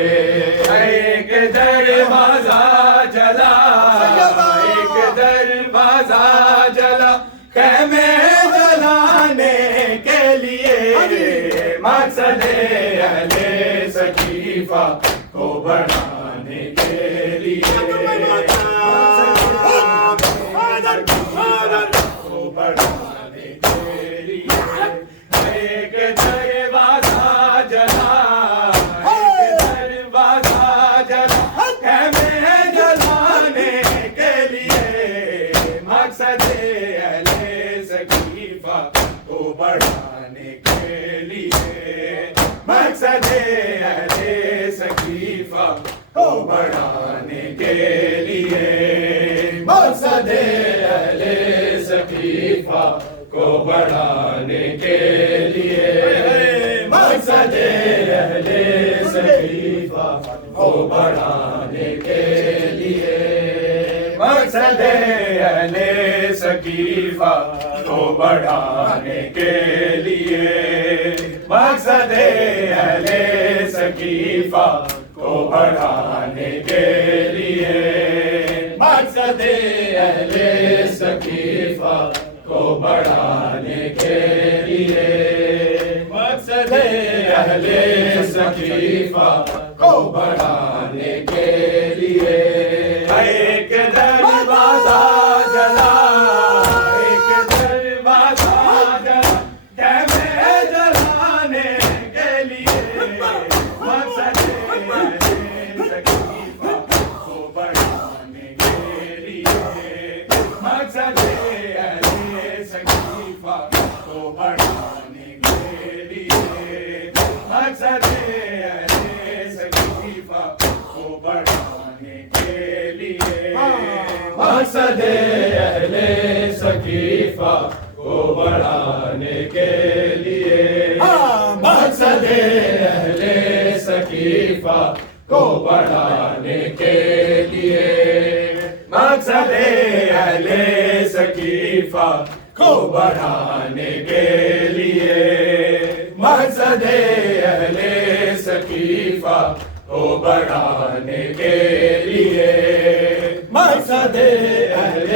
ایک دروازہ جلا ایک دروازہ جلا خیمے جلانے کے لیے مقصد اہل ثقیفہ کو بڑھانے کے لیے کو بڑھانے کے لیے ایک دروازہ جلا ایک دروازہ جلا خیمے جلانے کے لیے مقصد اہل ثقیفہ کو بڑھانے کے لیے مقصد اہل ثقیفہ کو بڑھانے کے لیے مقصد اہل ثقیفہ کو بڑھانے کے لیے مقصد اہل ثقیفہ کو بڑھانے کے لیے مقصد اہل ثقیفہ کو بڑھانے کے لیے مقصد اہل ثقیفہ کو بڑھانے کے لیے مقصد اہل ثقیفہ کو بڑھانے کے لیے مقصد اہل ثقیفہ کو بڑھانے کے لیے ایک دروازہ جلا ایک دروازہ جلا خیمے جلانے کے لیے کو بڑھانے کے لیے مقصد اہل سقیفہ کو بڑھانے کے لیے مقصد اہل سقیفہ کو بڑھانے کے لیے مقصد اہل سقیفہ کو بڑھانے کے لیے مقصد اہل سقیفہ کو بڑھانے کے لیے مقصد اہل سقیفہ کو بڑھانے کے لیے مقصد اہل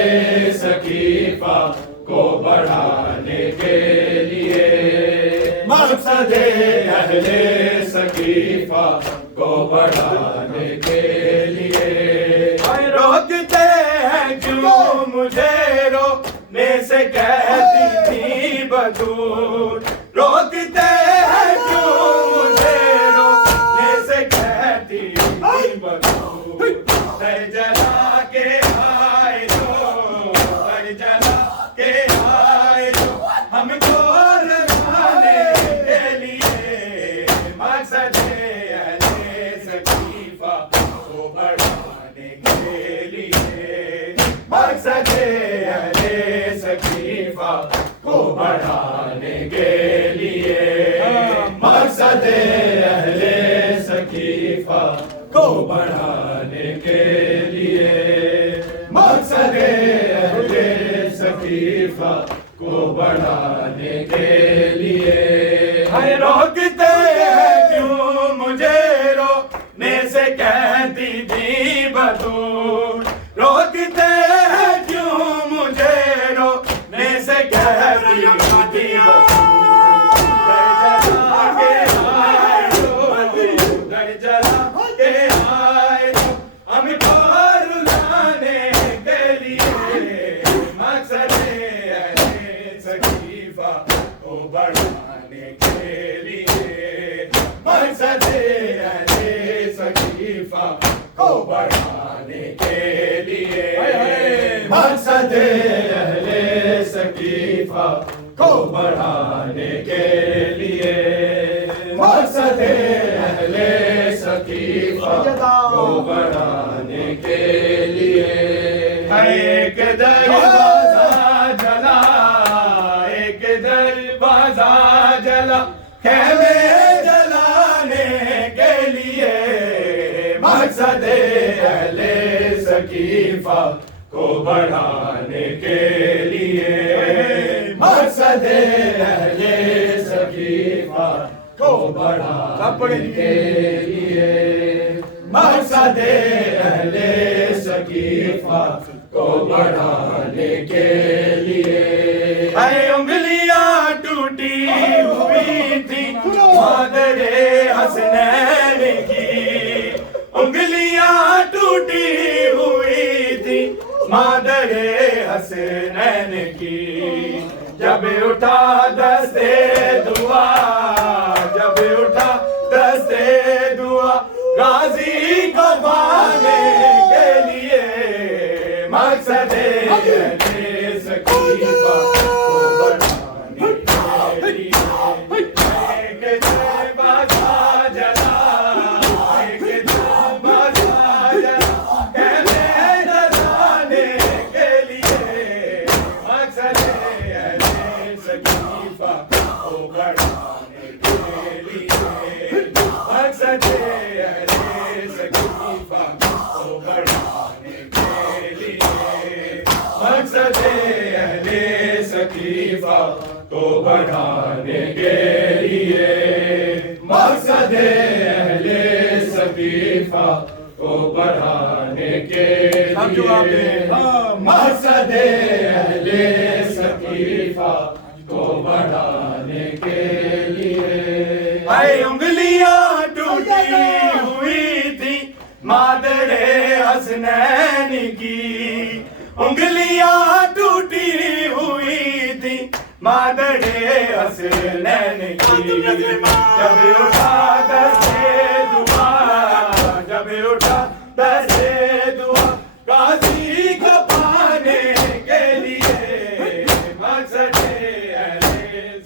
سقیفہ کو بڑھانے کے لیے مقصد اہل سقیفہ کو بڑھانے کے لیے روکتے ہیں کیوں مجھے روکنے سے کہتی تھی بدور روکتے ہیں کیوں مجھے روکنے سے کہتی تھی بدور جلا کے آئے تو جلا کے آئے تو ہم کو رکھانے کے لیے مقصد اہل سقیفہ کو بڑھانے کے لیے مقصد اہل سقیفہ کو بڑھانے کے لیے مقصد اہل سقیفہ کو بڑھانے کے لیے مقصد اہل سقیفہ کو بڑھانے کے لیے روکتے ہیں کیوں مجھے روکنے سے کہتی تھی بدور روکتے ہیں کیوں مجھے روکنے سے کہتی تھی بڑھانے کے لیے مقصد اہل سقیفہ کو بڑھانے کے لیے مقصد اہل سقیفہ کو بڑھانے کے لیے مقصد اہل سقیفہ کو بڑھانے کے لیے ایک دروازہ جلا ایک دروازہ جلا خیمے جلانے کے لیے مقصد اہل سقیفہ کو بڑھانے کے لیے مقصد اہل سقیفہ کو بڑھانے کے لیے مقصد اہل سقیفہ کو بڑھانے کے لیے انگلیاں ٹوٹی ہوئی تھی مادر حسنین کی انگلیاں ٹوٹی ہوئی تھی مادر حسنین کی جب اٹھا دستے دعا جب اٹھا دستے دعا غازی کو پانے کے لیے مقصد اہل سقیفہ کو بڑھانے کے لیے ایک دروازہ جلا ایک دروازہ جلا خیمے جلانے کے لیے مقصد اہل سقیفہ کو بڑھانے کے لیے مقصد اہل سقیفہ کو بڑھانے کے لیے مقصد اہل سقیفہ کو بڑھانے کے لیے مقصد اہل سقیفہ کو بڑھانے کے لیے مقصد اہل سقیفہ کو بڑھانے کے لیے انگلیاں ٹوٹی ہوئی تھی مادر حسنین کی انگلیاں ٹوٹی ہوئی تھی مادر حسنین کی جب اٹھا دستے دعا جب اٹھا دستے دعا غازی کو پانے کے لیے مقصد اہل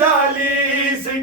40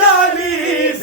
40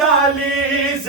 40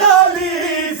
40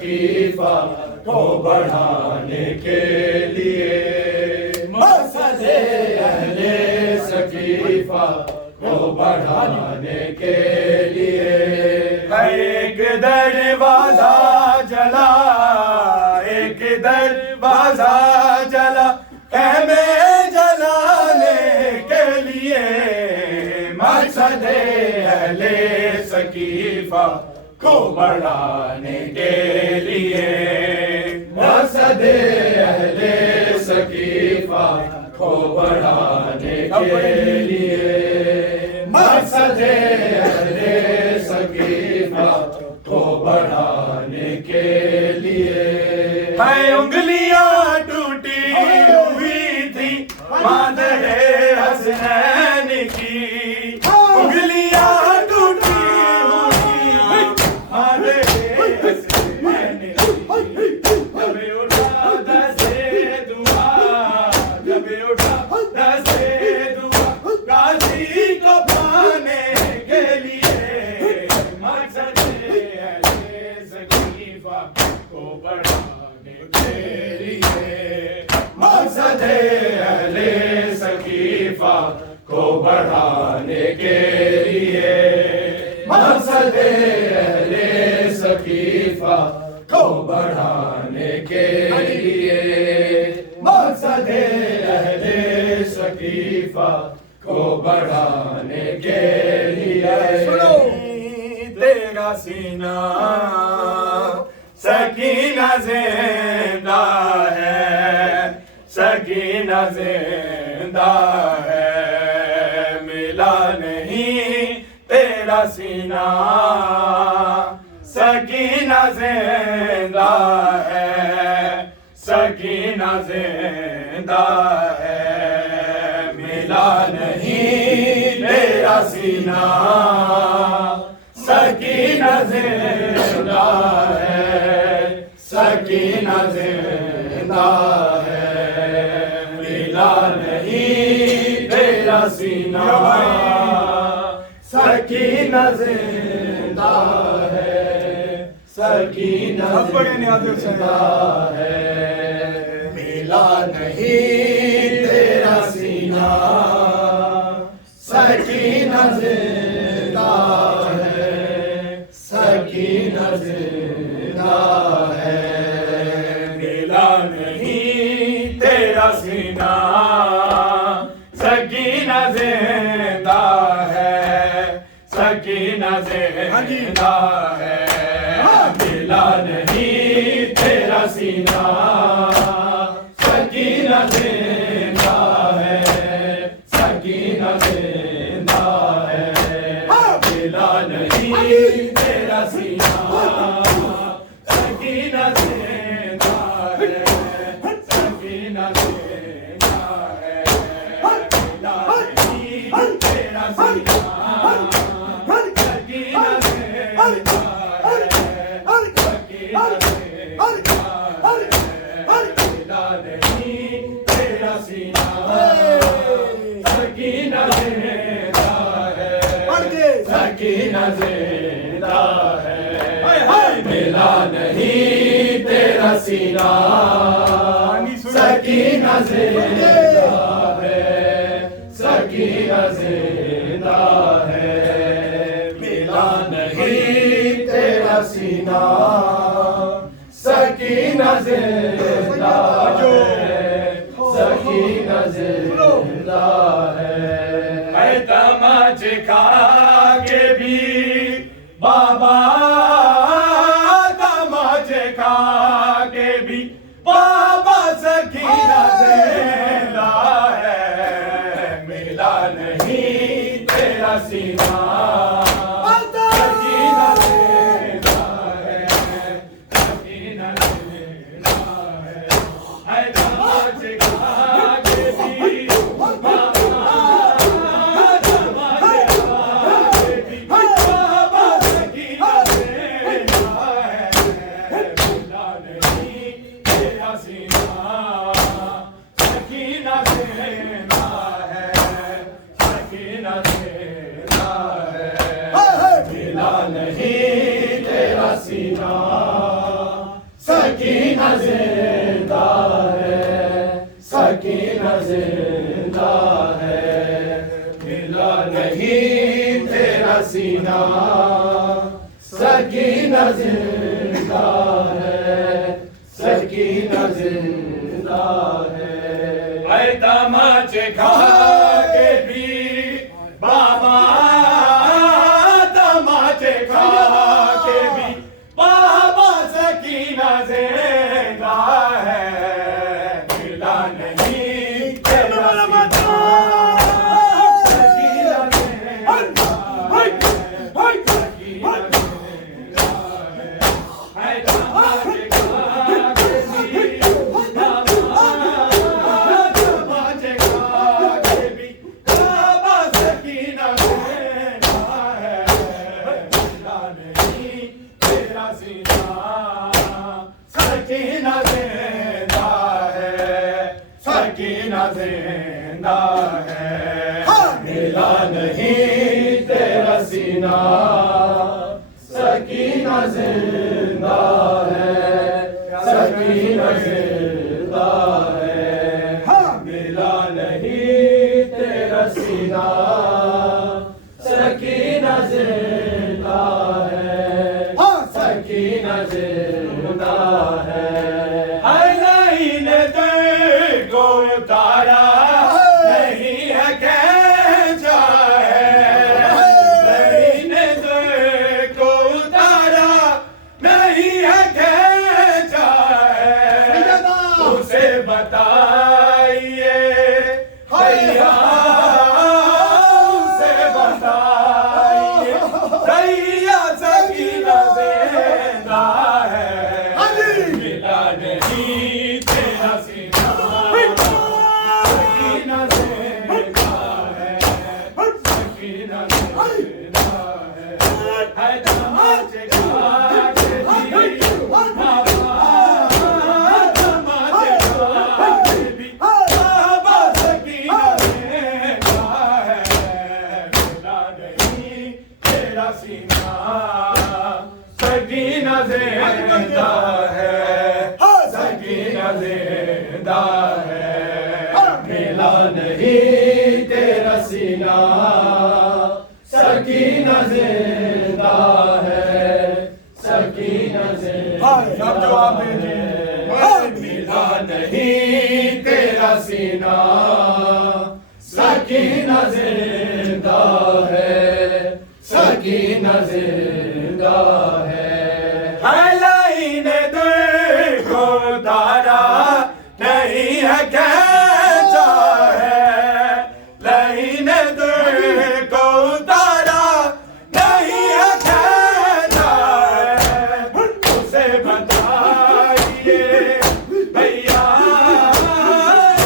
سقیفہ کو بڑھانے کے لیے مقصد اہل سقیفہ کو بڑھانے کے لیے ایک دروازہ جلا ایک دروازہ جلا خیمے جلانے کے لیے مقصد اہل سقیفہ کو بڑھانے کے لیے مقصد اہل سقیفہ کو بڑھانے کے لیے مقصد اہل سقیفہ کو بڑھانے کے لیے انگلیاں ٹوٹی ہوئی تھی مادر حسنین کی انگلیاں ٹوٹی ہوئی مادر حسنین کی جب اٹھا دست دعا جب اٹھا دست دعا قاضی کو پانے کے لیے مقصد اہل سقیفہ کو بڑھانے کے لیے مقصد اہل سقیفہ کو بڑھانے کے لیے مقصد اہل سقیفہ کو بڑھانے کے لیے مقصد اہل سقیفہ کو بڑھانے کے لیے تیرا سینہ سکینہ زندہ ہے سکینہ زندہ ہے ملا نہیں تیرا سینہ سکینہ زندہ ہے سکینہ زندہ ہے ملا نہیں تیرا سینہ سکینہ زندہ ہے سکینہ زندہ ہے ملا نہیں تیرا سینہ سکینہ زندہ ہے سکینہ زندہ ہے ملا نہیں تیرا سینہ سکینہ زندہ ہے سکینہ زندہ ہے ملا نہیں تیرا سینہ سکینہ زندہ ہے سکینہ زندہ ہے ملا نہیں تیرا سینہ سکینہ زندہ ہے سکینہ زندہ ہے ملا نہیں تیرا سینہ سکینہ زندہ ہے سکینہ زندہ ہے ملا نہیں تیرا سینہ سکینہ زندہ ہے سکینہ زندہ ہے ملا نہیں تیرا سینہ سکینہ زندہ ہے سکینہ زندہ ہے ملا نہیں تیرا سینہ سکینہ زندہ ہے سکینہ زندہ ہے ملا نہیں تیرا سینہ سکینہ زندہ ہے سکینہ زندہ ہے اے تمچ کھا کے بھی بابا تمچ کھا کے بھی بابا سکینہ زندہ ہے ملا نہیں تیرا سینہ سکینہ زندہ ہے سکینہ زندہ ہے اے تمچ کھا کے بھی بابا زندہ ہے، سکینہ زندہ ہے، ملا نہیں تیرا سینہ، سکینہ زندہ ہے، سکینہ زندہ ہے، اے تماچے کھا کے بھی بابا، تماچے کھا کے بھی بابا سکینہ زندہ ہے، ملا نہیں تیرا سینہ، سکینہ زندہ ہے، سکینہ زندہ ہے، اے تماچے کھا کے بھی بابا، تماچے کھا کے بھی بابا سکینہ زندہ ہے، ملا نہیں تیرا سینہ، سکینہ زندہ ہے، سکینہ زندہ ہے، ملا نہیں تیرا سینہ، سکینہ زندہ ہے، سکینہ زندہ ہے، ملا نہیں تیرا سینہ، سکینہ زندہ ہے، سکینہ زندہ ہے، اے نہیں نے دل کو اتارا نہیں ہے کھینچا ہے، نہیں نے دل کو اتارا نہیں ہے کھینچا ہے، اسے بتائیے بھیا، اسے بتائیے بھیا سکینہ زندہ ہے، ملا نہیں تیرا سینہ، سکینہ زندہ ہے، سکینہ زندہ ہے، اے تماچے کھا کے بھی بابا، تماچے کھا کے بھی بابا سکینہ زندہ ہے، ملا نہیں تیرا سینہ، سکینہ زندہ ہے، سکینہ زندہ ہے، ملا نہیں تیرا سینہ، سکینہ زندہ ہے، سکینہ زندہ ہے، ملا نہیں تیرا سینہ، سکینہ زندہ ہے، سکینہ زندہ ہے، لائن دل کو اتارا نہیں ہے کھینچا ہے، لائن دل کو اتارا نہیں ہے کھینچا ہے، اسے بتائیے بھیا،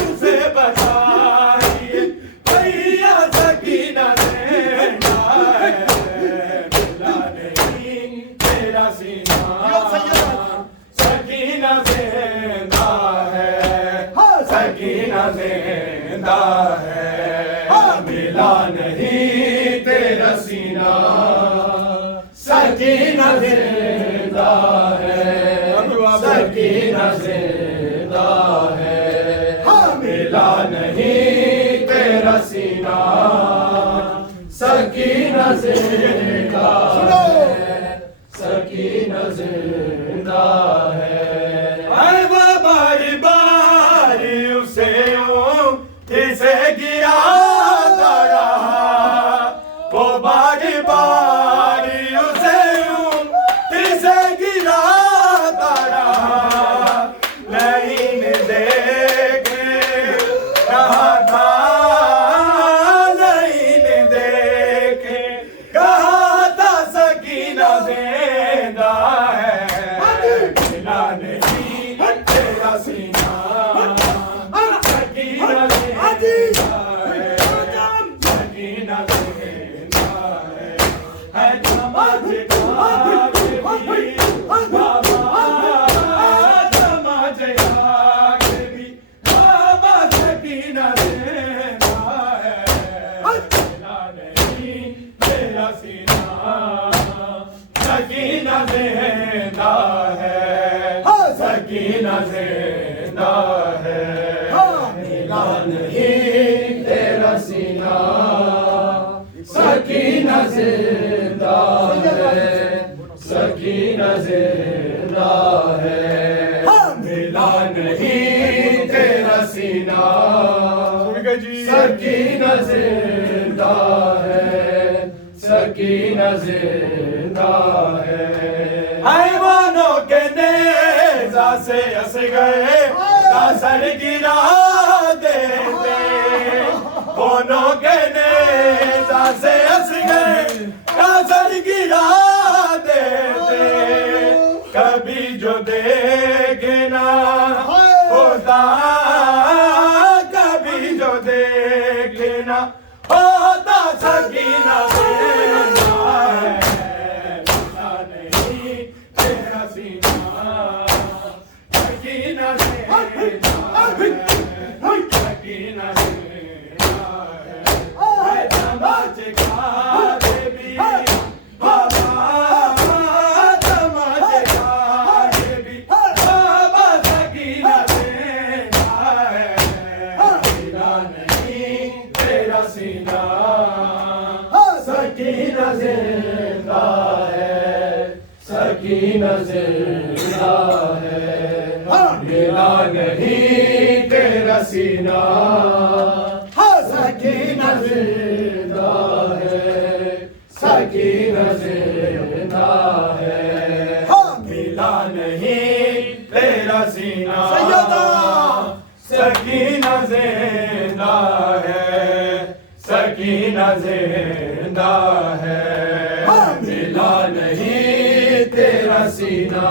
اسے بتائیے بھیا سکینہ زندہ ہے، ملا نہیں تیرا سینہ، سکینہ زندہ ہے، سکینہ زندہ ہے، ملا نہیں تیرا سینہ، سکینہ زندہ ہے، سکینہ زندہ ہے، ملا نہیں تیرا سینہ، سکینہ زندہ ہے، سکینہ زندہ ہے، اے باری باری اسے اسے گراتا رہا، وہ باری باری اسے اسے گراتا رہا، نہیں دیکھے کہا تھا، نہیں دیکھے کہا تھا سکینہ زندہ ہے، ملا نہیں سکینہ زندہ ہے ملا نہیں تیرا سینہ سکینہ زندہ ہے سکینہ زندہ ہے ملا نہیں تیرا سینہ سکینہ زندہ ہے سکینہ زندہ ہے حیوانوں کے نیزہ سے ہنس گئے سر گرا دیتے کونوں کے نیزہ سے ہنس گئے سر گرا دیتے کبھی جو دیکھنا ہوتا کبھی جو دیکھنا ہوتا سکینہ زندہ ہے ملا نہیں تیرا سینہ سکینہ زندہ ہے سکینہ زندہ ہے تماچے کھاتے بھی بابا تماچے کھاتے بھی بابا سکینہ زندہ ہے ملا نہیں تیرا سینہ سکینہ زندہ ہے سکینہ زندہ ہے ملا نہیں تیرا سینہ سکینہ زندہ ہے سکینہ زندہ ہے ملا نہیں تیرا سینہ سکینہ زندہ ہے سکینہ زندہ ہے ملا نہیں تیرا سینہ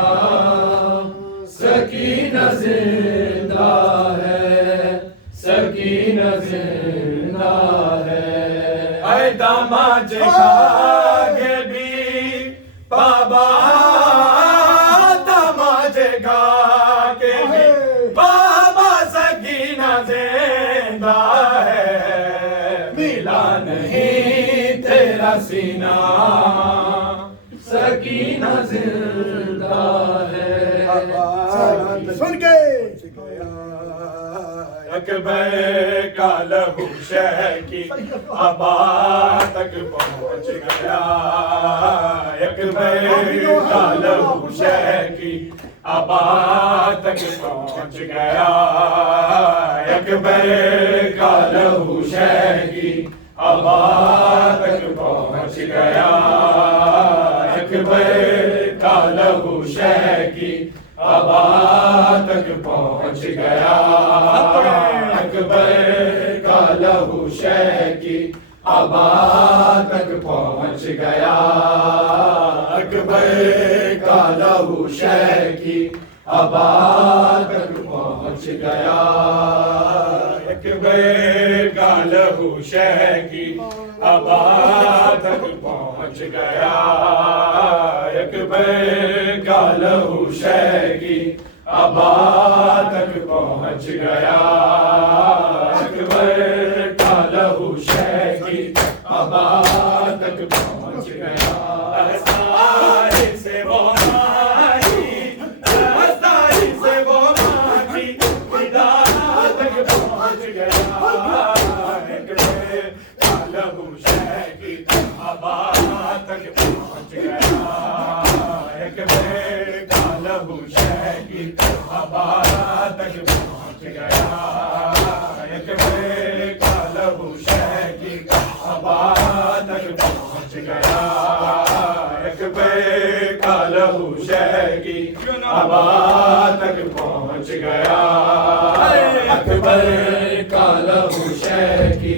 سکینہ زندہ ہے سکینہ زندہ ہے اے داماد کھاگے بھی بابا داماد کھاگے بھی بابا سکینہ زندہ ہے ملا نہیں تیرا سینہ سکینہ زندہ ہے سن کے اکبر کا لہو شہ کی آبا تک پہنچ گیا اکبر کا لہو شہ کی آبا تک پہنچ گیا اکبر کا لہو شہ کی آبا تک پہنچ گیا اکبر کا لہو شہ کی آبا تک پہنچ گیا اکبر کا لہو شہ کی آبا تک پہنچ گیا اکبر کا لہو شہ کی آبا تک پہنچ گیا اکبر کا لہو شہ کی آبا تک پہنچ گیا اکبر کا لہو شہ کی آبا تک پہنچ گیا اکبر کا لہو شہ کی آبا تک پہنچ گیا رستائی سے وہ ماہی رستائی سے وہ ماہی خدا تک پہنچ گیا اکبر کا لہو شہ کی آبا تک پہنچ گیا اکبر کا لہو شہ کی آبا تک پہنچ گیا اکبر کا لہو شہ کی آبا تک پہنچ گیا اکبر کا لہو شہ کی آبا تک پہنچ گیا اکبر کا لہو شہ کی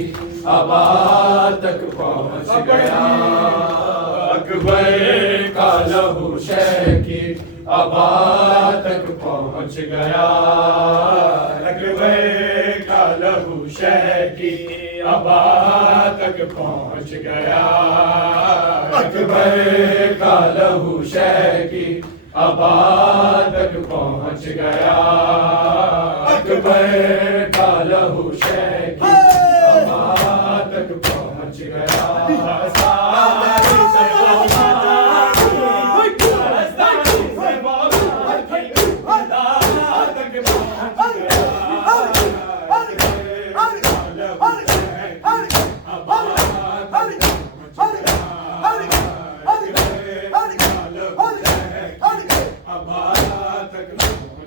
آبا تک پہنچ گیا اکبر کا لہو شہ کی آبا تک پہنچ گیا اکبر کا لہو شہ کی آبا تک پہنچ گیا اکبر کا لہو شہ کی آبا تک پہنچ گیا اکبر کا لہو شہ کی آبا تک پہنچ گیا ساری سے وہ ماہی رستائی سے وہ ماہی خدا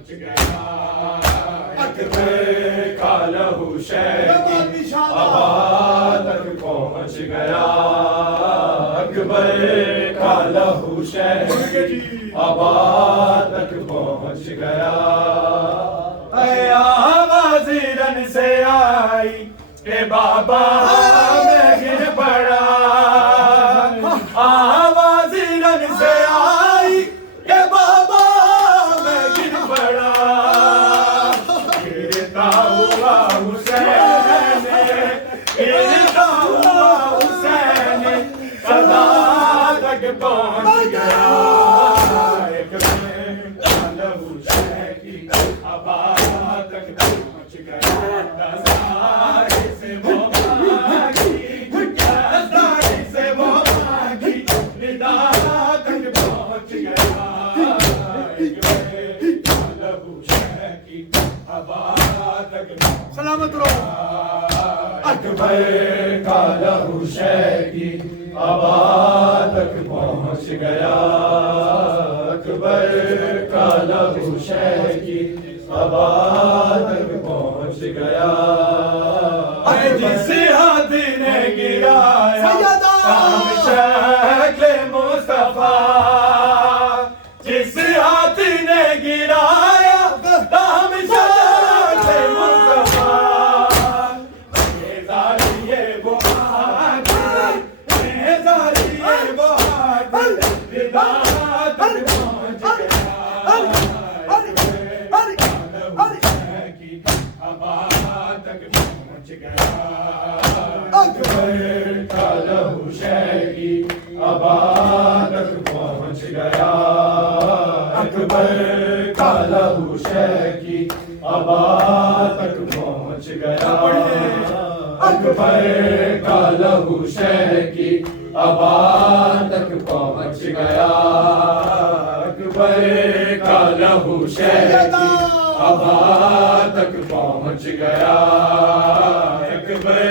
پہنچ گیا اکبر کا لہو شہر کی آبا تک پہنچ گیا اکبر کا لہو شہر کی آبا تک پہنچ گیا اے آواز رن سے آئی کہ بابا میں گر پڑا آواز رن سے آئی کہ بابا میں گر پڑا گرتا ہوا حسین گرتا ہوا حسین صدا تک پہنچ گیا ایک لہو شہر کی آبا تک پہنچ گیا دستاری سے وہ مانگی دستاری سے وہ مانگی ندا تک پہنچ گیا ایک لہو شہر کی آبا تک سلامت رہو اکبر کا لہو شہر کی آبا تک پہنچ گیا اکبر کا لہو شہر کی آبا تک پہنچ گیا جس ہاتھ نے گرایا کام شکل مصطفیٰ جس ہاتھ نے گرایا کام شکل مصطفیٰ نیزاریے وہ ہاتھ نیزاریے وہ ہاتھ رضا تک پہنچ گیا اکبر کا لہو شہر کی آبا تک پہنچ گیا اکبر کا لہو شہر کی آبا تک پہنچ گیا اکبر کا لہو شہر کی آبا تک پہنچ گیا اکبر کا لہو شہر کی آبا تک پہنچ گیا اکبر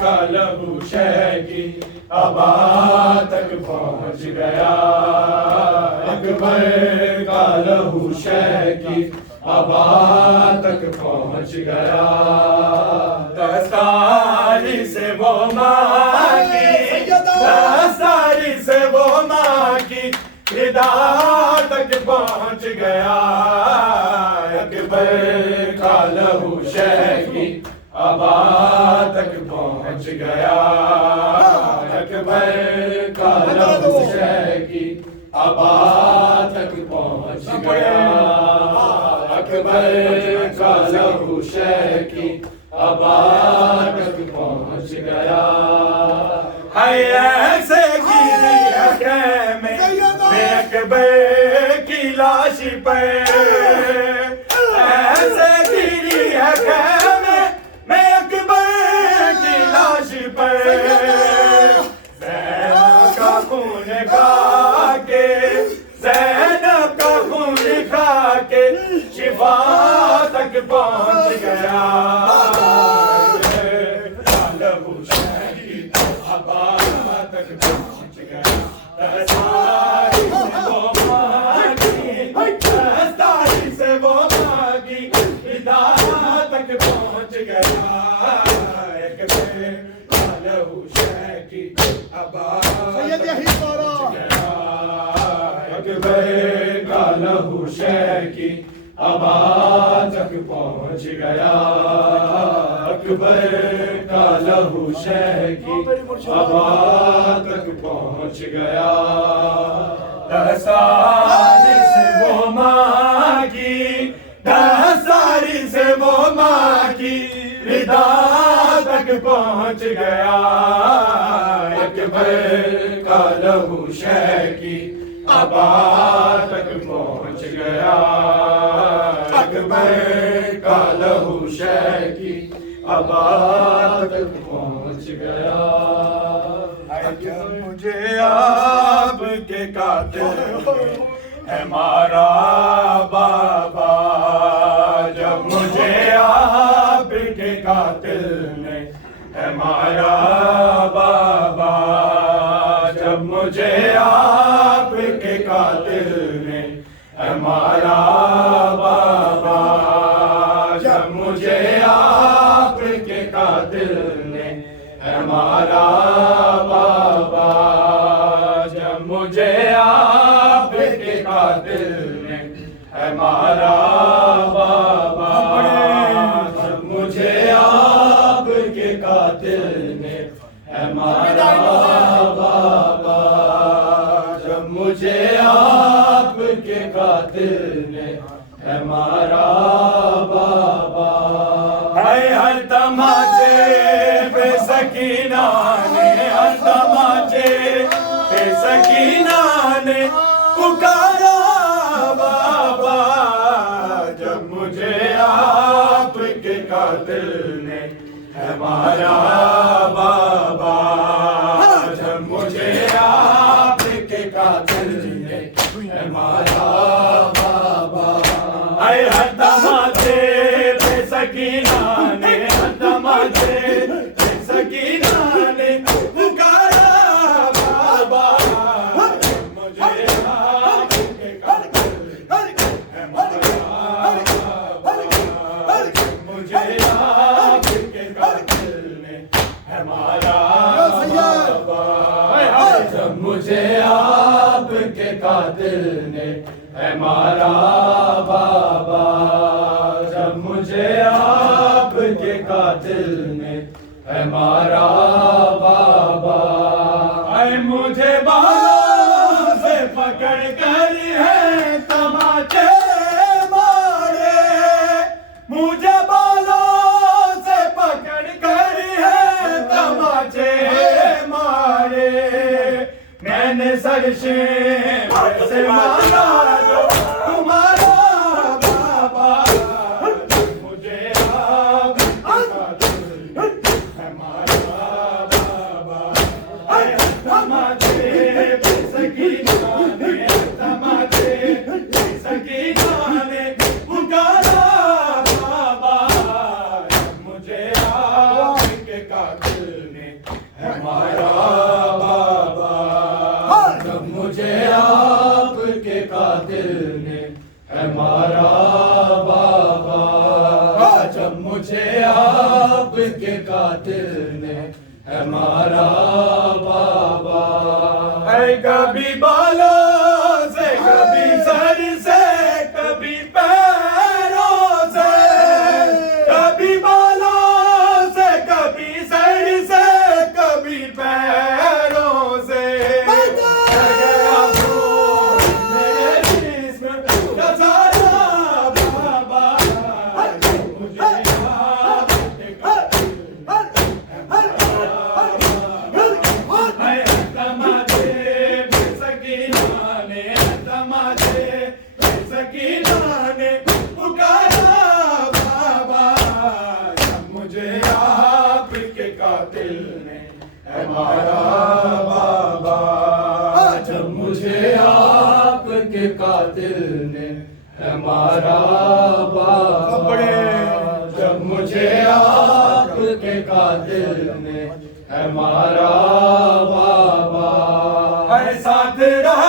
کا لہو شہر کی آبا تک پہنچ گیا اکبر کا لہو شہر کی آبا تک پہنچ گیا دستاری سے وہ مانگی دستاری سے وہ مانگی رضا تک پہنچ گیا اکبر کا لہو شہر کی آبا تک پہنچ گیا اکبر کا لہو شہر کی آبا تک پہنچ گیا اکبر کا لہو شہر کی آبا تک پہنچ گیا ہے ایسے گری حکم میں اکبر کی لاش پہ ایسے گری حکم میں اکبر کی لاش پہ زینب کا خون کھا کے زینب کا خون کھا کے شفا تک پہنچ گیا لہو شہر کی آبا تک پہنچ گیا دستاری سے وہ مانگی دستاری سے وہ مانگی رضا تک پہنچ گیا اکبر کا لہو شہر کی آبا تک پہنچ گیا اکبر کا لہو شہر کی آبا تک پہنچ گیا اکبر کا لہو شہر کی آبا تک پہنچ گیا دستاری سے وہ مانگی دستاری سے وہ مانگی رضا تک پہنچ گیا اکبر کا لہو شہر کی آبا تک پہنچ گیا اکبر کا لہو شہر کی آبا تک پہنچ گیا مجھے آپ کے قاتل ہے مارا بابا جب مجھے آپ کے قاتل نے ہے مارا بابا جب مجھے آپ کے قاتل نے ہے مارا ہمارا بابا، جب مجھے آپ کے قاتل نے ہے مارا بابا، جب مجھے آپ کے قاتل نے ہے مارا بابا، جب مجھے آپ کے قاتل نے ہے مارا بابا، جب مجھے آپ کے قاتل نے ہے مارا بابا، ہر تماچے پہ سکینہ نے، ہر تماچے پہ سکینہ نے پکارا بابا، جب مجھے آپ کے قاتل نے ہے مارا بابا، جب مجھے آپ کے قاتل نے ہے مارا بابا، ہر تماچے پہ سکینہ نے، ہر تماچے پہ سکینہ نے پکارا بابا، جب مجھے آپ کے قاتل ہے مارا بابا، جب مجھے آپ کے قاتل نے ہے مارا بابا، جب مجھے آپ کے قاتل نے ہے مارا بابا، جب مجھے آپ کے قاتل نے ہے مارا بابا، اے مجھے بالوں سے پکڑ کر ہے تماچے مارے، مجھے بالوں سے پکڑ کر ہے تماچے مارے، میں نے سر سے مارا جو تمہارا بابا، مجھے آپ کے قاتل ہے مارا بابا، اے تماچے پہ سکینہ نے، تماچے پہ سکینہ نے پکارا بابا، مجھے آپ کے قاتل نے ہے مارا بابا، جب مجھے آپ کے قاتل نے ہے مارا بابا، جب مجھے آپ کے قاتل نے ہے مارا بابا، اے کبھی بالوں سے، کبھی سر سے، کبھی پیروں سے، کبھی بالوں سے، کبھی سر سے، کبھی پیروں سے، میرے جسم کا سارا بابا، مجھے آپ کے قاتل ہے مارا بابا، اے تماچے پہ سکینہ نے، تماچے پہ سکینہ نے پکارا بابا، جب مجھے آپ کے قاتل نے ہے مارا بابا، جب مجھے آپ کے قاتل نے ہے مارا بابا، جب مجھے آپ کے قاتل نے ہے مارا بابا، ہر ساتھ رہا